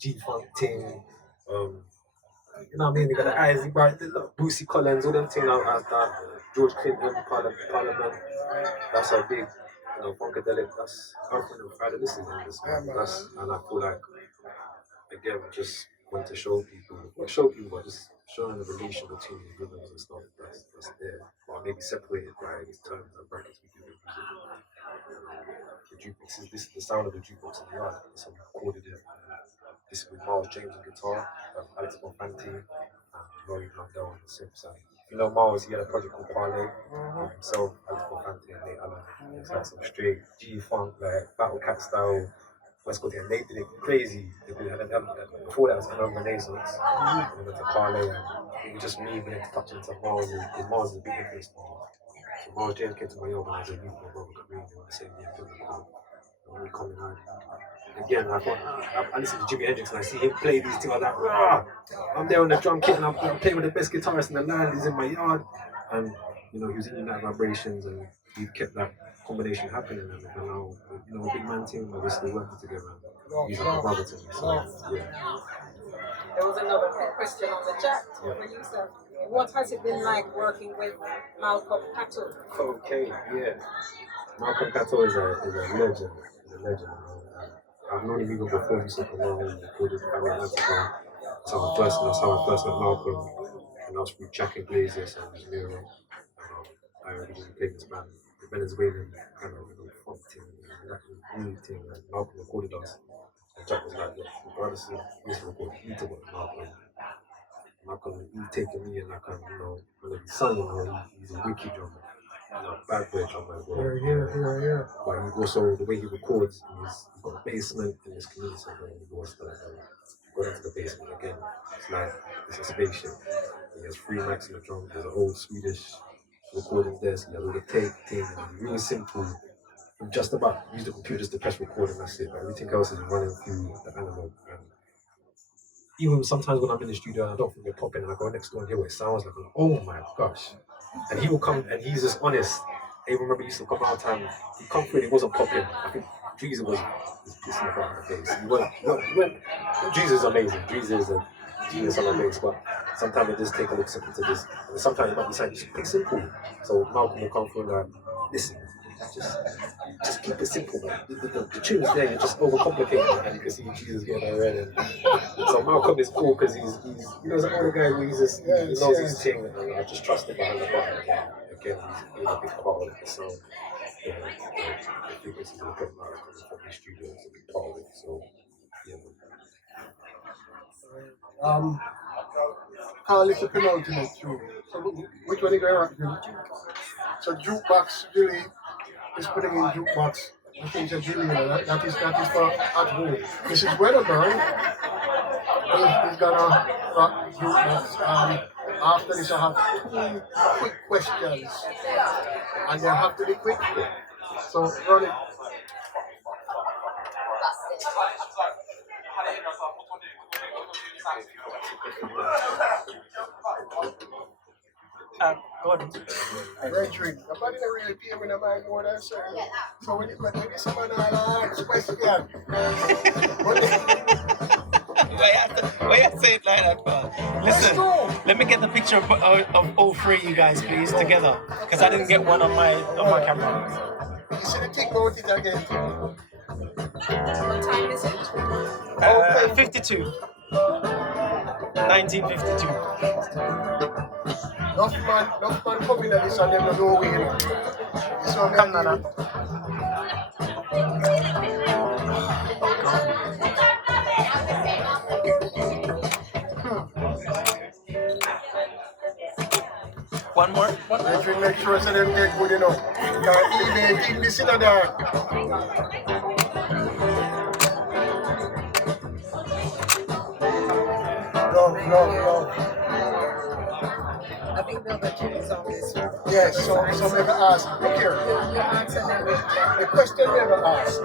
G-Funk thing. You know what I mean? They got the eyes, he brought Boosie Collins, all them things out that George Clinton, Parliament. That's a big, funkadelic. That's Friday listening to this. That's, and I feel like, again, just want to show people, but just showing the relation between the rhythms and stuff that's there, or maybe separated by these terms and brackets we do with music. The jukebox this is the sound of the jukebox in the yard. So we recorded it. This is with Miles James on guitar, Alex Bonfanti, and Laurie Blundell on the synth side. You know Miles, he had a project called Parlay, himself, Alex Bonfanti and Nate Allen. It's like some straight G-Funk, like Battle Cat style, West Coast, and Nate did it crazy. Before that was kind of Renaissance, and then went to Parlay, and it was just me being touching into Miles, because Miles is a big influence to me. So Miles James came to my yard when I was a youth, my brother Kareem, they were the same year, and we coming out. Again, I listen to Jimi Hendrix and I see him play these things like that. Rah! I'm there on the drum kit and I'm playing with the best guitarist in the land. He's in my yard, and he was in United Vibrations, and we kept that combination happening. And now, a big man team, we're still working together. He's like a brother to me. So yeah. There was another question on the chat for you, sir. What has it been like working with Malcolm Catto? Okay, yeah. Malcolm Catto is a legend. He's a legend. I've known him even before he used to come on and recorded Family Atlantica. That's how I first met Malcolm. And that was through Jack and Blazers and his Miro. I originally played this band, the Venezuelan kind of funk thing, that new thing, and Malcolm recorded us. And Jack was like, regardless of we used to record, he took it Malcolm. Malcolm, he's taking me and like, when his son, he's a wicked drummer. Bad boy drummer as well. Yeah. But he also, the way he records, he's got a basement in his community, and he goes to go into the basement again. It's a spaceship. He has 3 mics in the drum. There's an old Swedish recording desk. He has all the tape thing. It's really simple. You just about use the computer just to press record and that's it. But everything else is running through the analog. And even sometimes when I'm in the studio and I don't think they're popping, and I go next door and hear what it sounds like, I'm like, oh my gosh. And he will come and he's just honest. I even remember he used to come out time, he'd come through and he wasn't popping. I think Dreezer was pissing about the bass. He went, Dreezer is amazing. Dreezer is a genius on the bass, but sometimes it just take a look simple to this. And sometimes it might be saying, just play simple. So Malcolm will come through and like, listen, just keep it simple, man. The tune's there, you're just overcomplicating it, and you can see Jesus getting red. And so Malcolm is cool because he's an older guy who he knows his thing, and I just trust him behind the button. Again, he's a big part of the sound. The frequencies of the drum coming from the studio is a big part of it. So, Carl, it's a penultimate tune. So which one are you going to rock? So jukebox really is putting in jukebox. The things that Gillian, that is for at home. Mrs Wedderburn is gonna rock jukebox. After this, I have 2 quick questions, and they have to be quick. So run it. Go on. Great treat. Nobody really pay me no mind more than sir. So when you someone asks question, Why you say it like that, man? Listen, let me get the picture of all 3 of you guys, please, together. Because I didn't get one on my camera. You see the thing about it again. What time is it? 52. 1952. Enough man coming at this and them no way. Come, Nana. One more? I should make sure so them get good enough. Because even this in there. Love. I think the other two is on this one. Yes, so never ask. Look here. You answer them. The question never asked.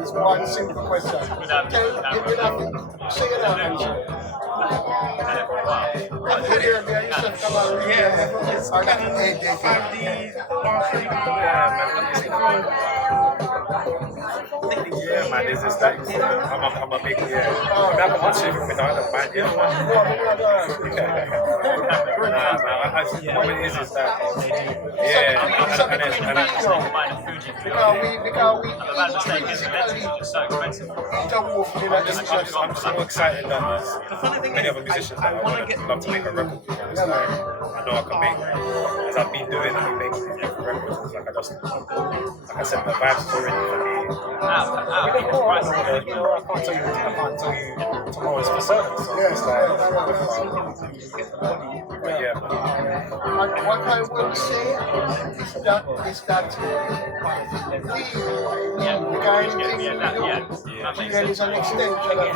It's one simple question. You have to say it out answer. Yeah, it's kind of 5D, Yeah, man, there's this like, I'm a big, yeah. I mean, I can watch it with another band, yeah. Nah, man, what it is that, yeah, I'm so excited that many other musicians that love to make a record. I know I can make, as I've been doing, I've been making different records. It's like like I said, the vibes is already for me. I can't tell you tomorrow's for certain. So it's like, but yeah. What I will say is that the kind of thing we do, Gillian is an extension of it.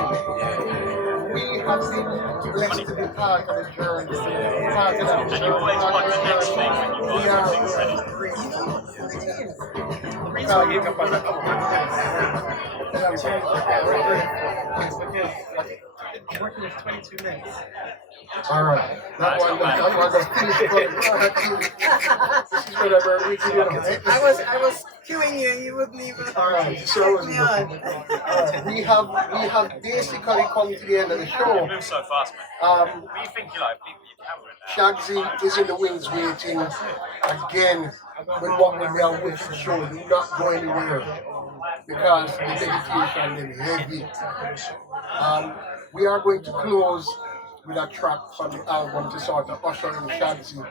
We have been blessed to be part of the journey, part of that journey. We are Working with 22 minutes. all right, that one was I was cueing you, you wouldn't even. all right, so me on. we have basically come to the end of the show. Move so fast, man. What do you think you like? People you camera now. Shagsy is in the wings waiting again with what we are with the show. Do not go anywhere because the meditation is heavy. We are going to close with a track from the album to sort of usher in Shagsy,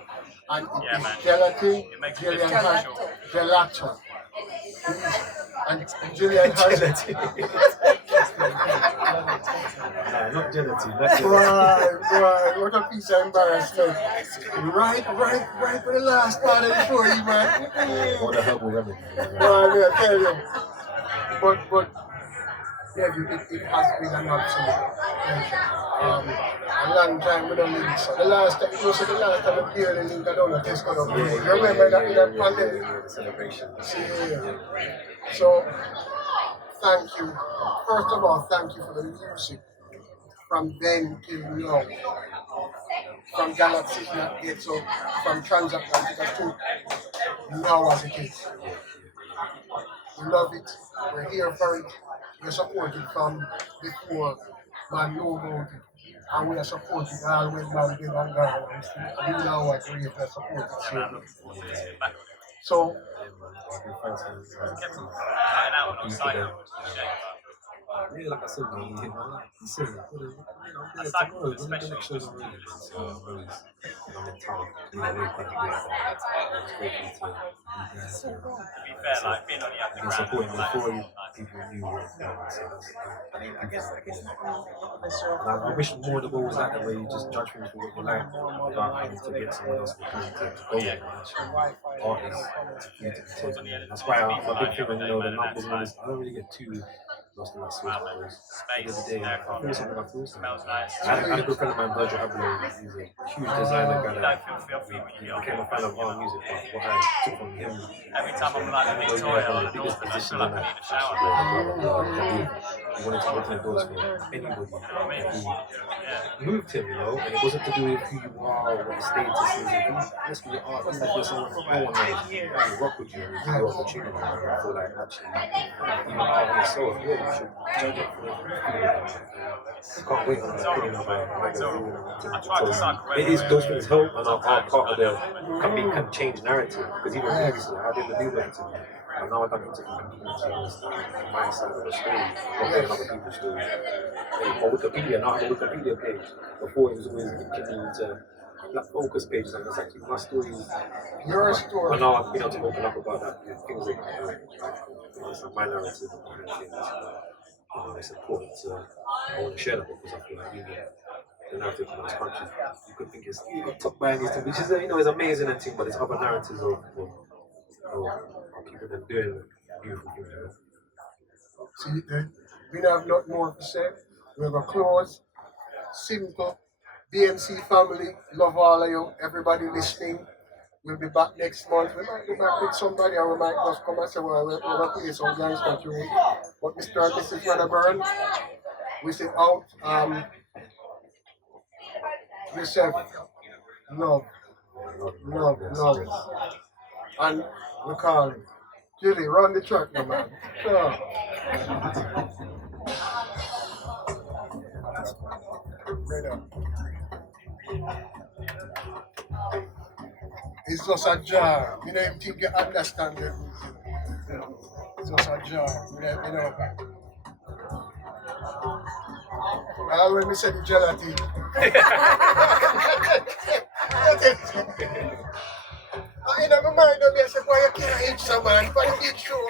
and it is Gelatin. Gillian has Gelato. And Gillian has not gelatin. right, what a piece of embarrassment. Right for the last part of the show, you man. Or the herbal remedy. Right, I tell you. But yeah, it has been an absolute pleasure. A long time we don't link. The last time we barely linked, I don't know, just got up. You remember that in that pandemic? Celebration. Yeah. So, thank you. First of all, thank you for the music. From then till now. From Galaxy that gets up, from Transatlantic to now as it is. We love it. We're here for it. We're supported from before man know about it. And we are supported all when man been and gone. And we now are great and supported. So yeah, like I said, man, you hit my life. You said it. Tomorrow, when the next show's on radio, so I'm always I'm in town. You know, really quite good. It's grateful to you guys for supporting me before you people knew what so I wish more the goal was like that where you just judge things for what you like without having to get someone else to go with artists. That's why I'm a big fan of the numbers and all this. I don't really get too lost in that switch because at the end of the day, I feel something I feel something. I had a good friend of mine, Virgil Abloh, he's a huge designer guy that became a fan of our music, but what I took from him, every time I'm like, the biggest position in that he wanted to open the doors for anybody who moved him, you know, and it wasn't to do with who you are or what your status is. Let's be art, even if you're someone no one knows, who rock with you, and give you opportunity, I feel like actually, even out of yourself, yeah, you should judge it for it. I can't wait on the opinion of my it is, those things help and are part of the can change narrative, because even previously, I did the new narrative. And now I've done it to my side of the story, or other people's stories. Or Wikipedia, now I have a Wikipedia page. Before it was always continuing to like focus pages, and it's actually my stories. Your story. And now I've been able to open up about that, things like it's like my narrative and things. It's important to I want to share that because I feel like the narrative from this country, you could think it's top by these things, which is is amazing and thing, but there's other narratives of people that doing beautiful things. See, we don't have nothing more to say. We have a close, simple BMC family. Love all of you, everybody listening. We'll be back next month. We might be back with somebody, or we might just come and say, well, we're going to play some gangster tune. But Mr Mrs Wedderburn, we say out. Yussef, love. And we call it Gilly, run the track now, man. Yeah. Brother. It's just a jar. You know, him think you understand it. It's just a jar. You know. All when we say the gelatin. In my mind, I say, boy, you can't eat someone, but you eat show.